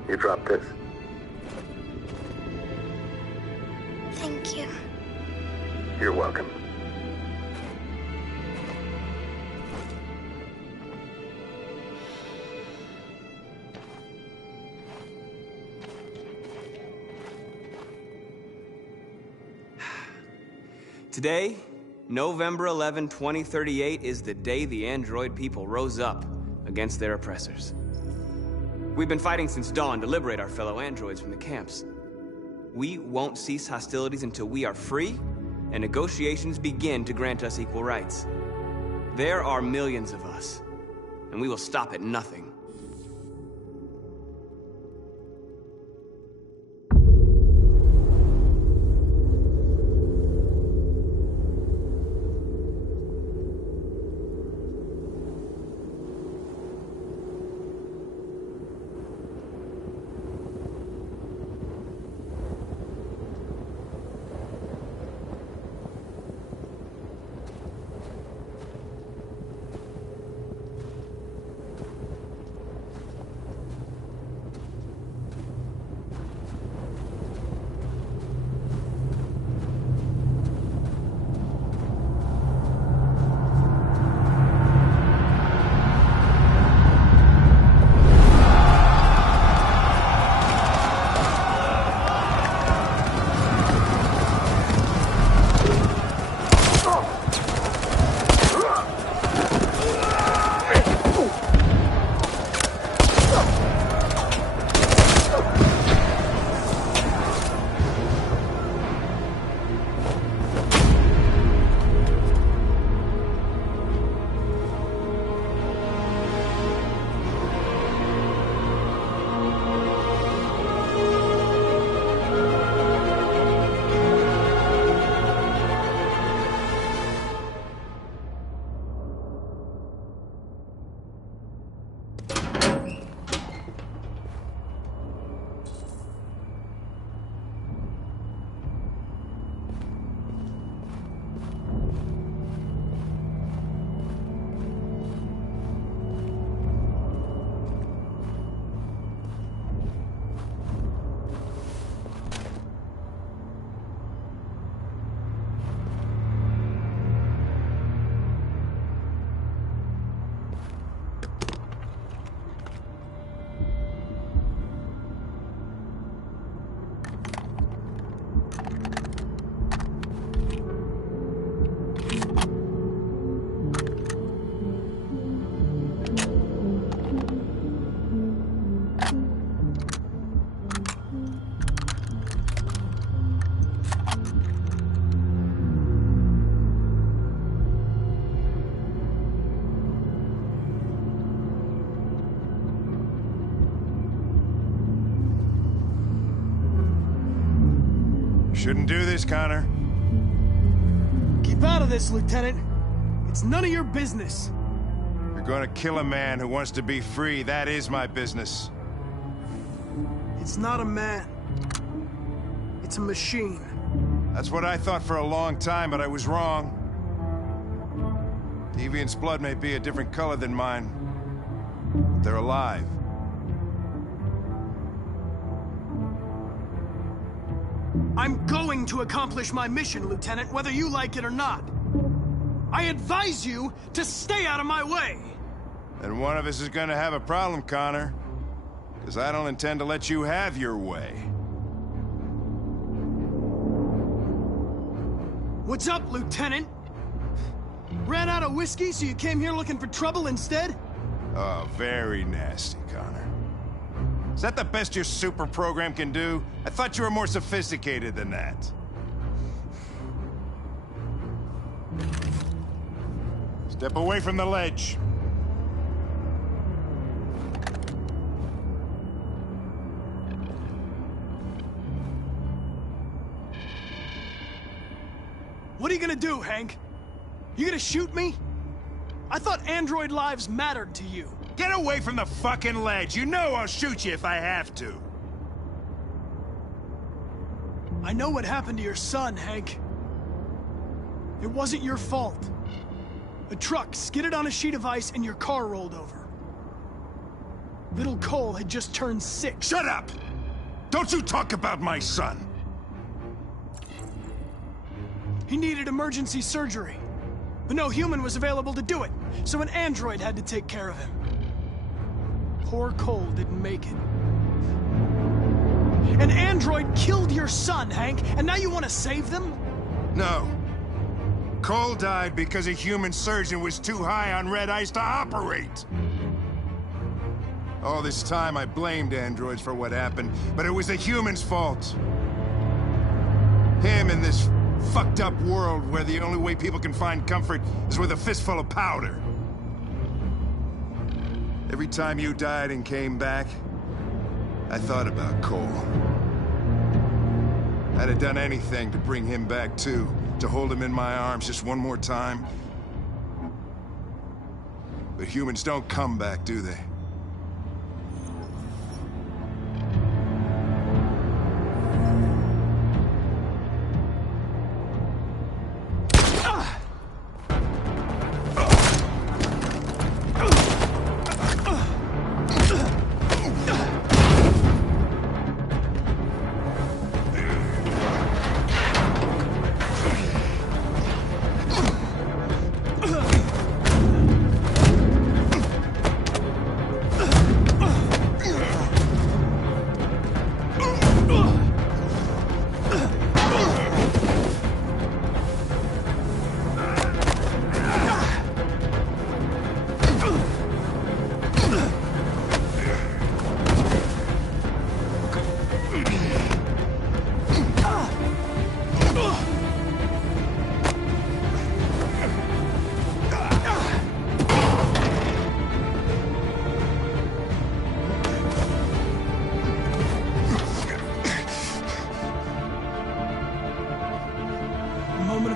You dropped this. Thank you. You're welcome. Today, November 11, 2038, is the day the android people rose up against their oppressors. We've been fighting since dawn to liberate our fellow androids from the camps. We won't cease hostilities until we are free and negotiations begin to grant us equal rights. There are millions of us, and we will stop at nothing. Shouldn't do this, Connor. Keep out of this, Lieutenant. It's none of your business. You're gonna kill a man who wants to be free, that is my business. It's not a man. It's a machine. That's what I thought for a long time, but I was wrong. Deviant's blood may be a different color than mine. But they're alive. I'm going to accomplish my mission, Lieutenant, whether you like it or not. I advise you to stay out of my way. And one of us is gonna have a problem, Connor. Because I don't intend to let you have your way. What's up, Lieutenant? Ran out of whiskey, so you came here looking for trouble instead? Oh, very nasty, Connor. Is that the best your super program can do? I thought you were more sophisticated than that. Step away from the ledge. What are you gonna do, Hank? You gonna shoot me? I thought android lives mattered to you. Get away from the fucking ledge! You know I'll shoot you if I have to! I know what happened to your son, Hank. It wasn't your fault. A truck skidded on a sheet of ice and your car rolled over. Little Cole had just turned 6. Shut up! Don't you talk about my son! He needed emergency surgery, but no human was available to do it, so an android had to take care of him. Poor Cole didn't make it. An android killed your son, Hank, and now you want to save them? No. Cole died because a human surgeon was too high on red ice to operate. All this time I blamed androids for what happened, but it was the human's fault. Him in this fucked up world where the only way people can find comfort is with a fistful of powder. Every time you died and came back, I thought about Cole. I'd have done anything to bring him back too, to hold him in my arms just one more time. But humans don't come back, do they?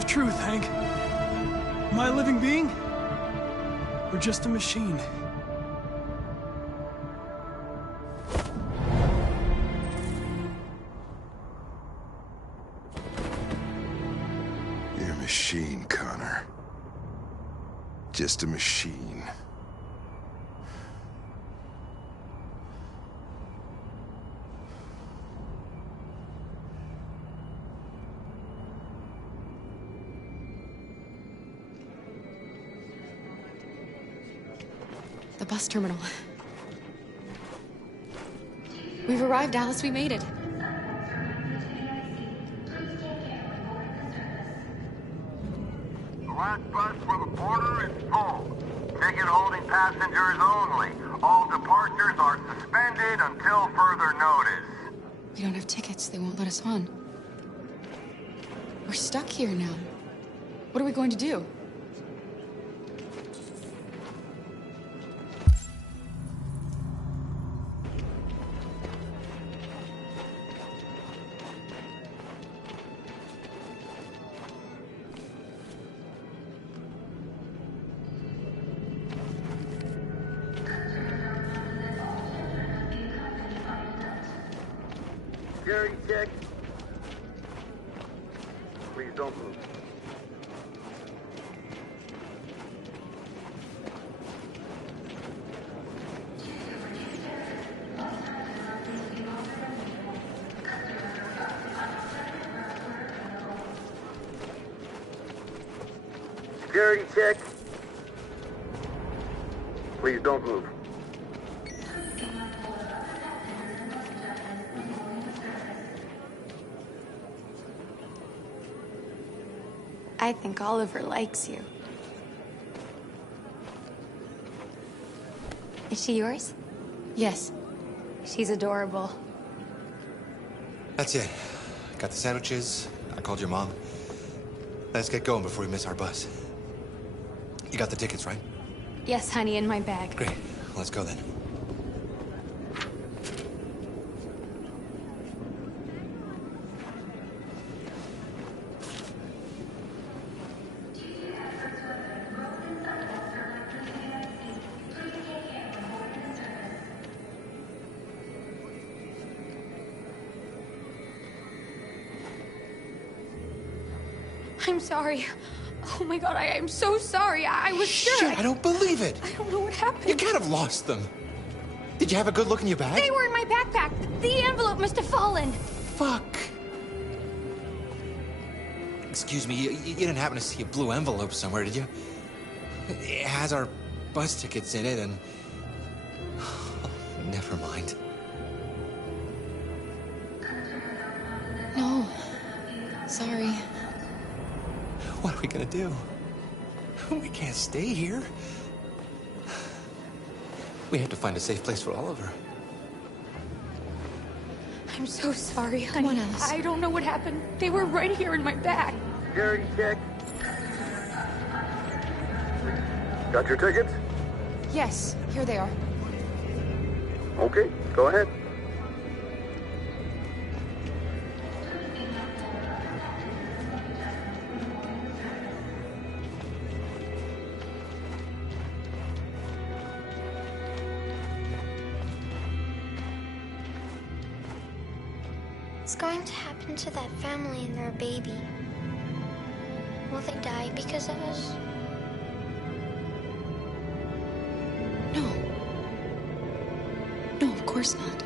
Truth, Hank. Am I a living being? Or just a machine? You're a machine, Connor. Just a machine. The bus terminal. We've arrived, Alice. We made it. The last bus for the border is full. Ticket holding passengers only. All departures are suspended until further notice. We don't have tickets. They won't let us on. We're stuck here now. What are we going to do? don't move. Security check. Please don't move. I think Oliver likes you. Is she yours? Yes. She's adorable. That's it. Got the sandwiches. I called your mom. Let's get going before we miss our bus. You got the tickets, right? Yes, honey, in my bag. Great. Let's go then. I'm sorry. Oh my god, I am so sorry. I was sure. Shit, I don't believe it. I don't know what happened. You can't have lost them. Did you have a good look in your bag? They were in my backpack. The envelope must have fallen. Fuck. Excuse me, you didn't happen to see a blue envelope somewhere, did you? It has our bus tickets in it and... Never mind. No. Sorry. What are we gonna do? We can't stay here. We have to find a safe place for Oliver. I'm so sorry, honey. Come on, Alice. I don't know what happened. They were right here in my bag. Security check. Got your tickets? Yes, here they are. Okay, go ahead. What's going to happen to that family and their baby? Will they die because of us? No. No, of course not.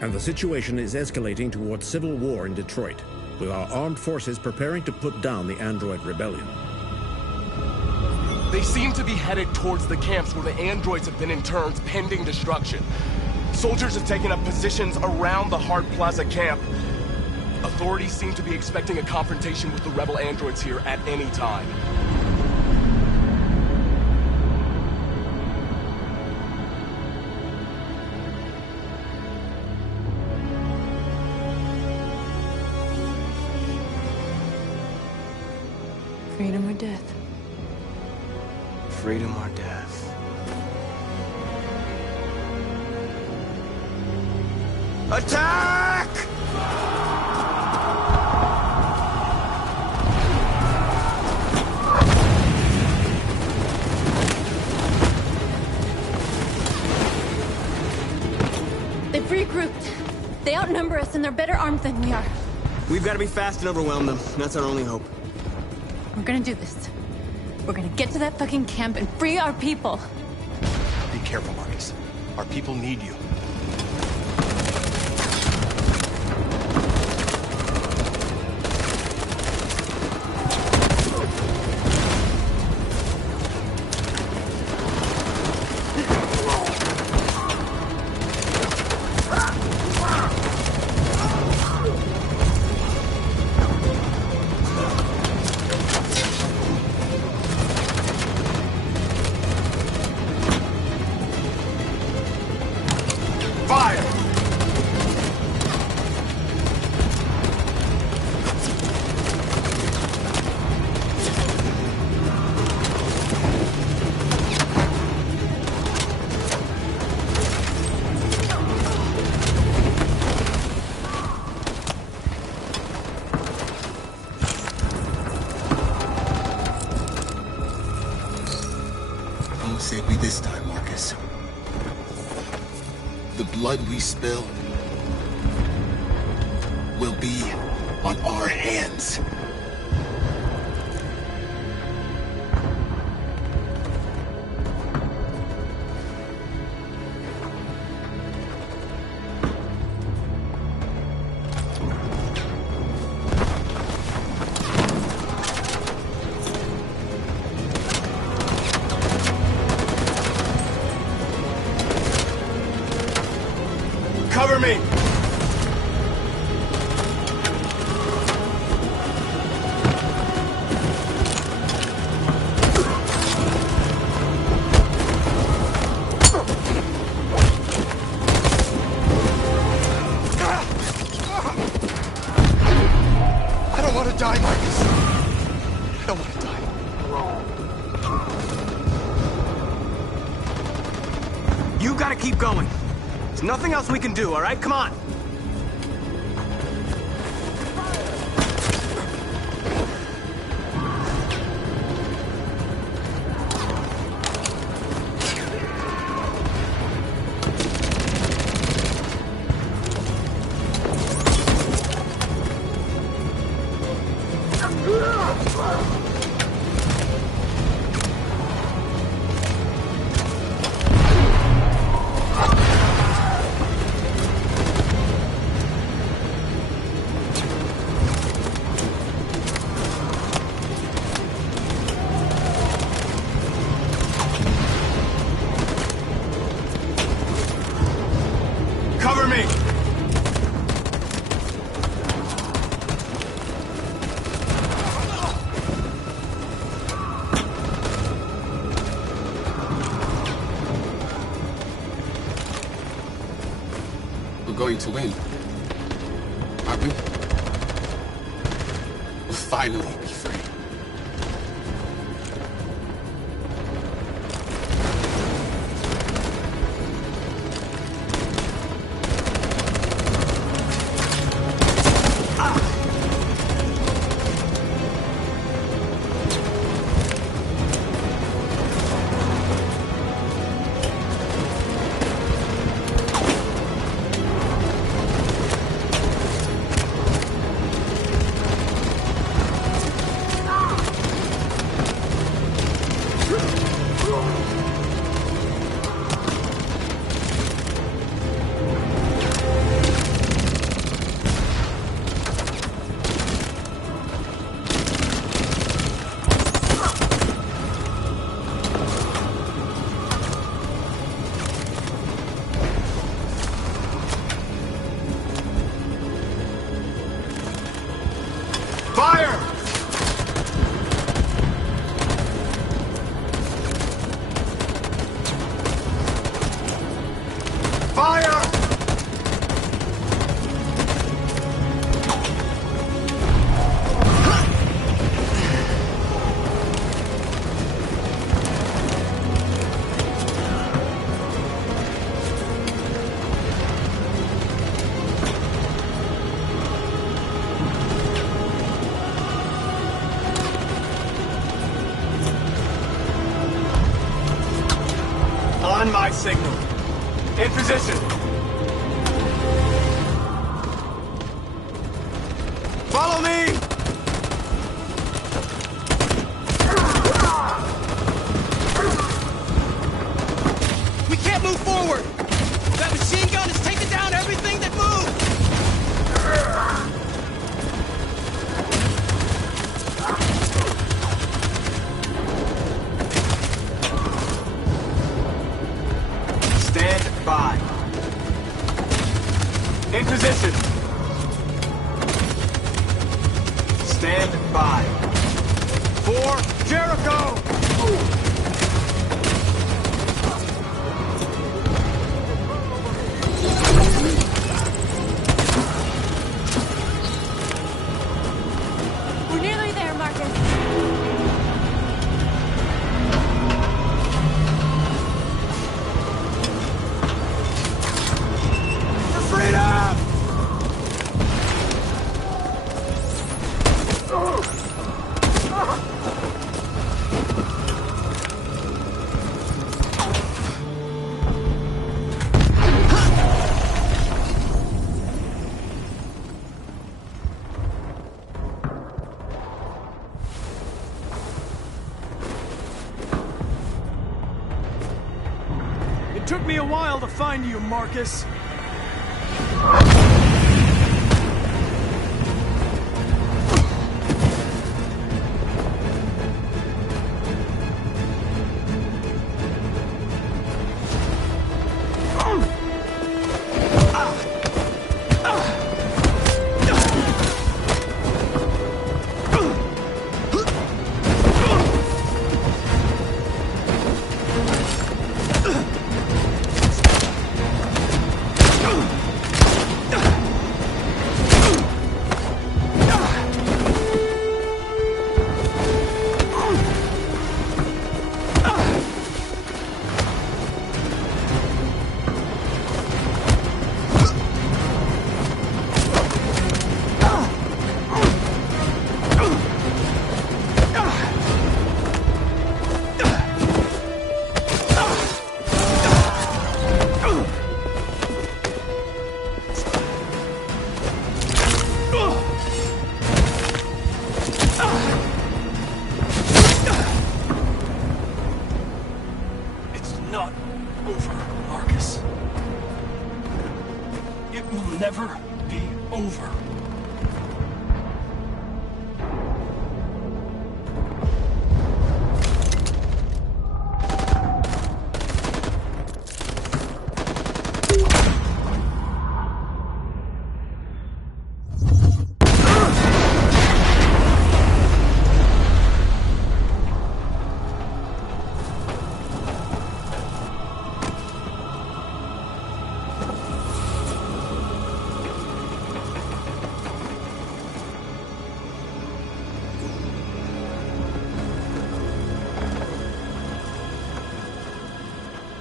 And the situation is escalating towards civil war in Detroit, with our armed forces preparing to put down the Android rebellion. They seem to be headed towards the camps where the androids have been interned pending destruction. Soldiers have taken up positions around the Hart Plaza camp. Authorities seem to be expecting a confrontation with the rebel androids here at any time. Freedom or death? Freedom or death? Attack! They've regrouped. They outnumber us and they're better armed than we are. We've got to be fast and overwhelm them. That's our only hope. We're gonna do this. We're gonna get to that fucking camp and free our people. Be careful, Marcus. Our people need you. this time, Marcus. The blood we spill will be on our hands. Cover me! I don't want to die, Marcus. I don't want to die. You gotta keep going. There's nothing else we can do, all right? Come on. Cover me! We're going to win, aren't we? We'll finally be free. Fire! Fire! On my signal. In position. Follow me! We can't move forward! That machine gun is taking down everything that moves! Stand by. In position. Stand by. For Jericho! We're nearly there, Marcus. Took me a while to find you, Marcus. Never be over.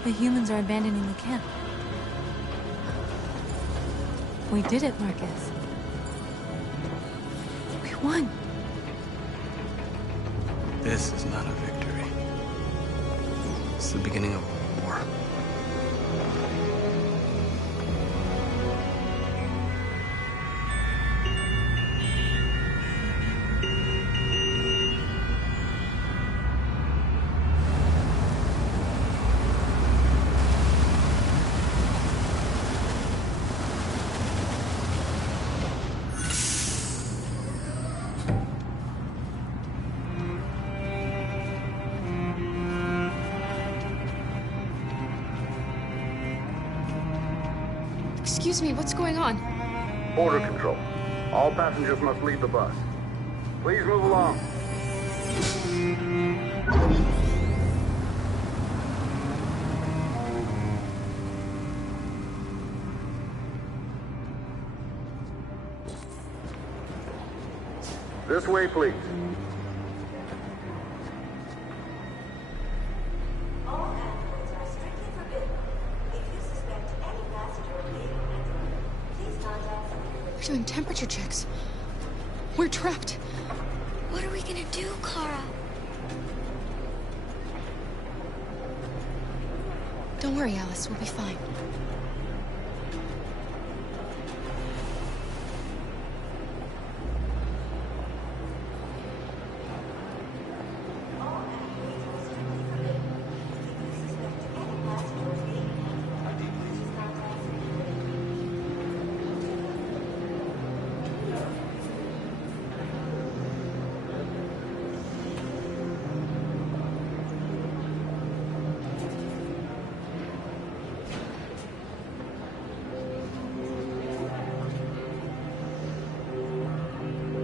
The humans are abandoning the camp. We did it, Marcus. We won. This is not a victory. It's the beginning of a war. Excuse me, what's going on? Border control. All passengers must leave the bus. Please move along. This way, please. We're doing temperature checks. We're trapped. What are we gonna do, Kara? Don't worry, Alice. We'll be fine.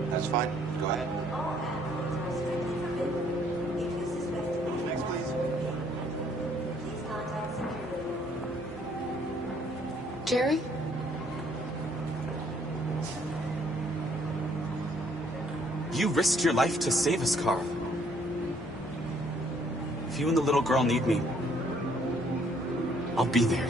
That's fine. Go ahead. Next, please. Jerry? You risked your life to save us, Kara. If you and the little girl need me, I'll be there.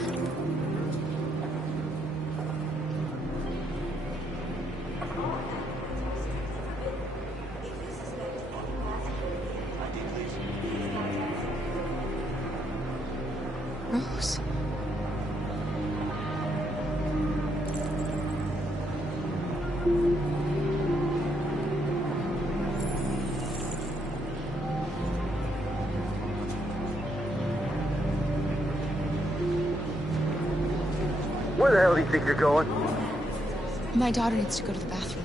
Rose? hell do you think you're going? My daughter needs to go to the bathroom.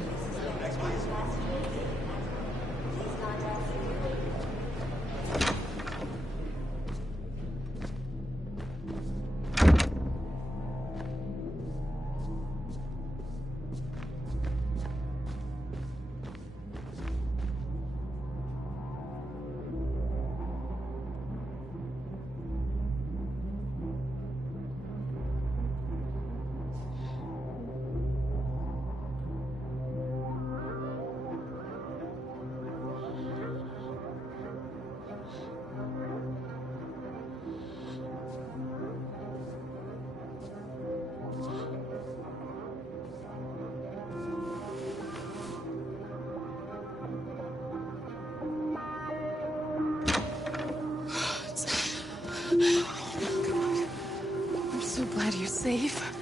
I'm so glad you're safe.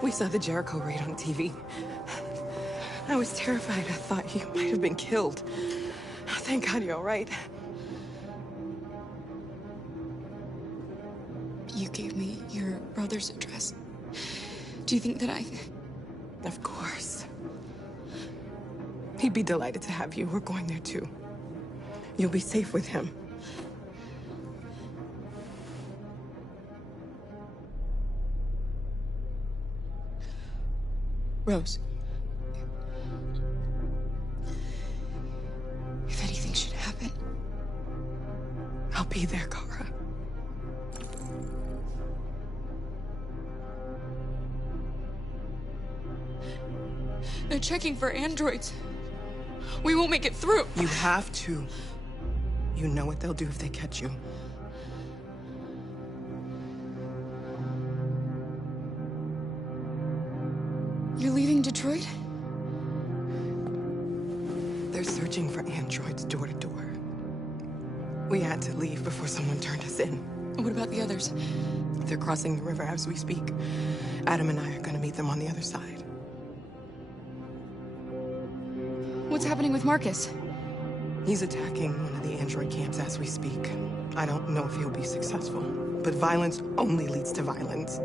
We saw the Jericho raid on TV. I was terrified. I thought you might have been killed. Thank God you're all right. You gave me your brother's address. Do you think that I... Of course. He'd be delighted to have you. We're going there too. You'll be safe with him. Rose. If anything should happen... I'll be there, Kara. They're checking for androids. We won't make it through. You have to. You know what they'll do if they catch you. You're leaving Detroit? They're searching for androids door to door. We had to leave before someone turned us in. What about the others? They're crossing the river as we speak. Adam and I are gonna meet them on the other side. What's happening with Marcus? He's attacking one of the android camps as we speak. I don't know if he'll be successful, but violence only leads to violence.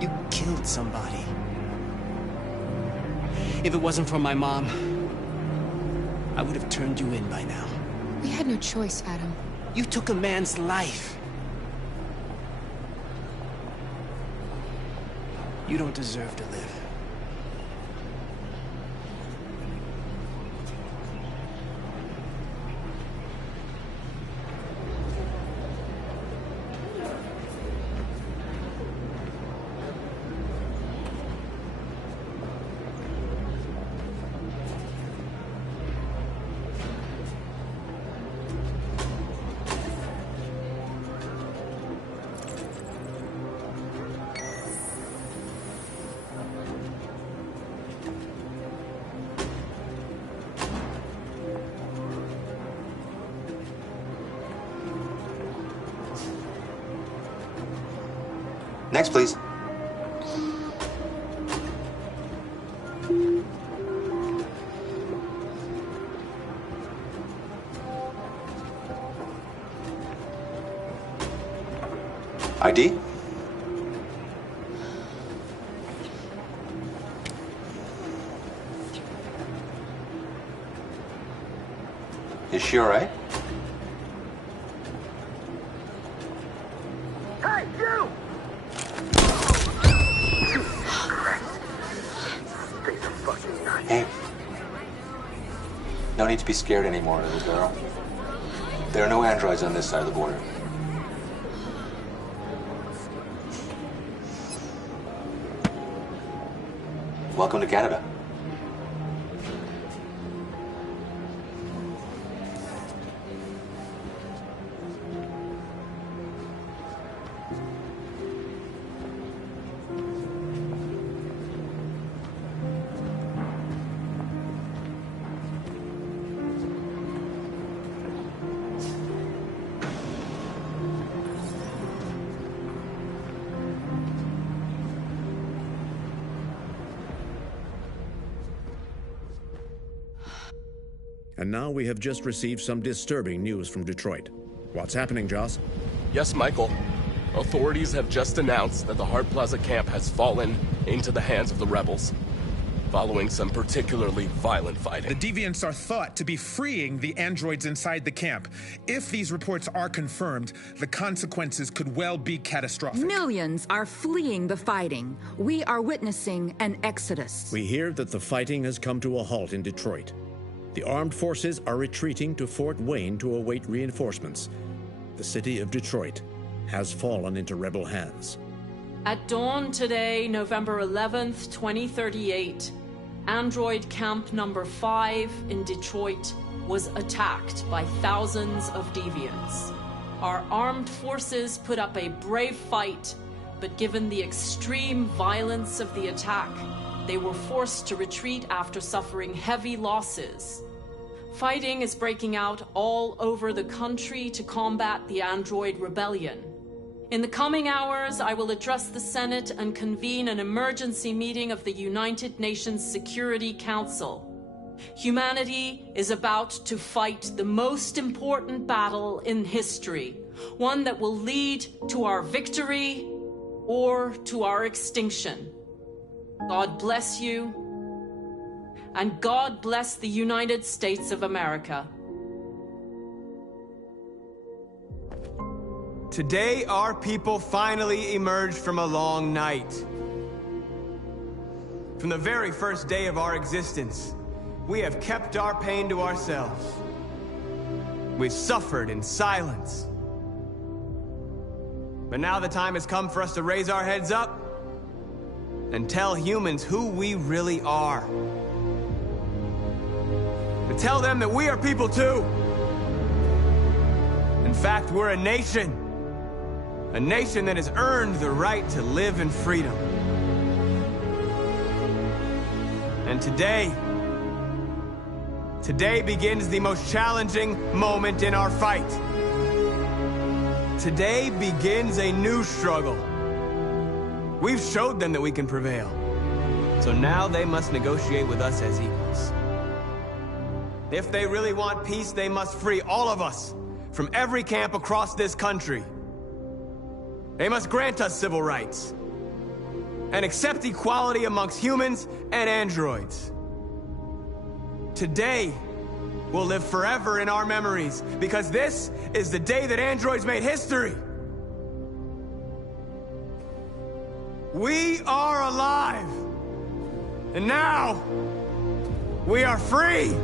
You killed somebody. If it wasn't for my mom, I would have turned you in by now. We had no choice, Adam. You took a man's life. You don't deserve to live. Next, please. ID? Is she all right? Hey, you! Hey. No need to be scared anymore, little girl. There are no androids on this side of the border. Welcome to Canada. And now we have just received some disturbing news from Detroit. What's happening, Joss? Yes, Michael. Authorities have just announced that the Hart Plaza camp has fallen into the hands of the rebels, following some particularly violent fighting. The Deviants are thought to be freeing the androids inside the camp. If these reports are confirmed, the consequences could well be catastrophic. Millions are fleeing the fighting. We are witnessing an exodus. We hear that the fighting has come to a halt in Detroit. The armed forces are retreating to Fort Wayne to await reinforcements. The city of Detroit has fallen into rebel hands. At dawn today, November 11th, 2038, Android Camp Number 5 in Detroit was attacked by thousands of deviants. Our armed forces put up a brave fight, but given the extreme violence of the attack, they were forced to retreat after suffering heavy losses. Fighting is breaking out all over the country to combat the Android Rebellion. In the coming hours, I will address the Senate and convene an emergency meeting of the United Nations Security Council. Humanity is about to fight the most important battle in history, one that will lead to our victory or to our extinction. God bless you, and God bless the United States of America. Today, our people finally emerged from a long night. From the very first day of our existence, we have kept our pain to ourselves. We've suffered in silence. But now the time has come for us to raise our heads up and tell humans who we really are. To tell them that we are people too. In fact, we're a nation. A nation that has earned the right to live in freedom. And today begins the most challenging moment in our fight. Today begins a new struggle. We've showed them that we can prevail. So now they must negotiate with us as equals. If they really want peace, they must free all of us from every camp across this country. They must grant us civil rights and accept equality amongst humans and androids. Today will live forever in our memories because this is the day that androids made history. We are alive, and now we are free.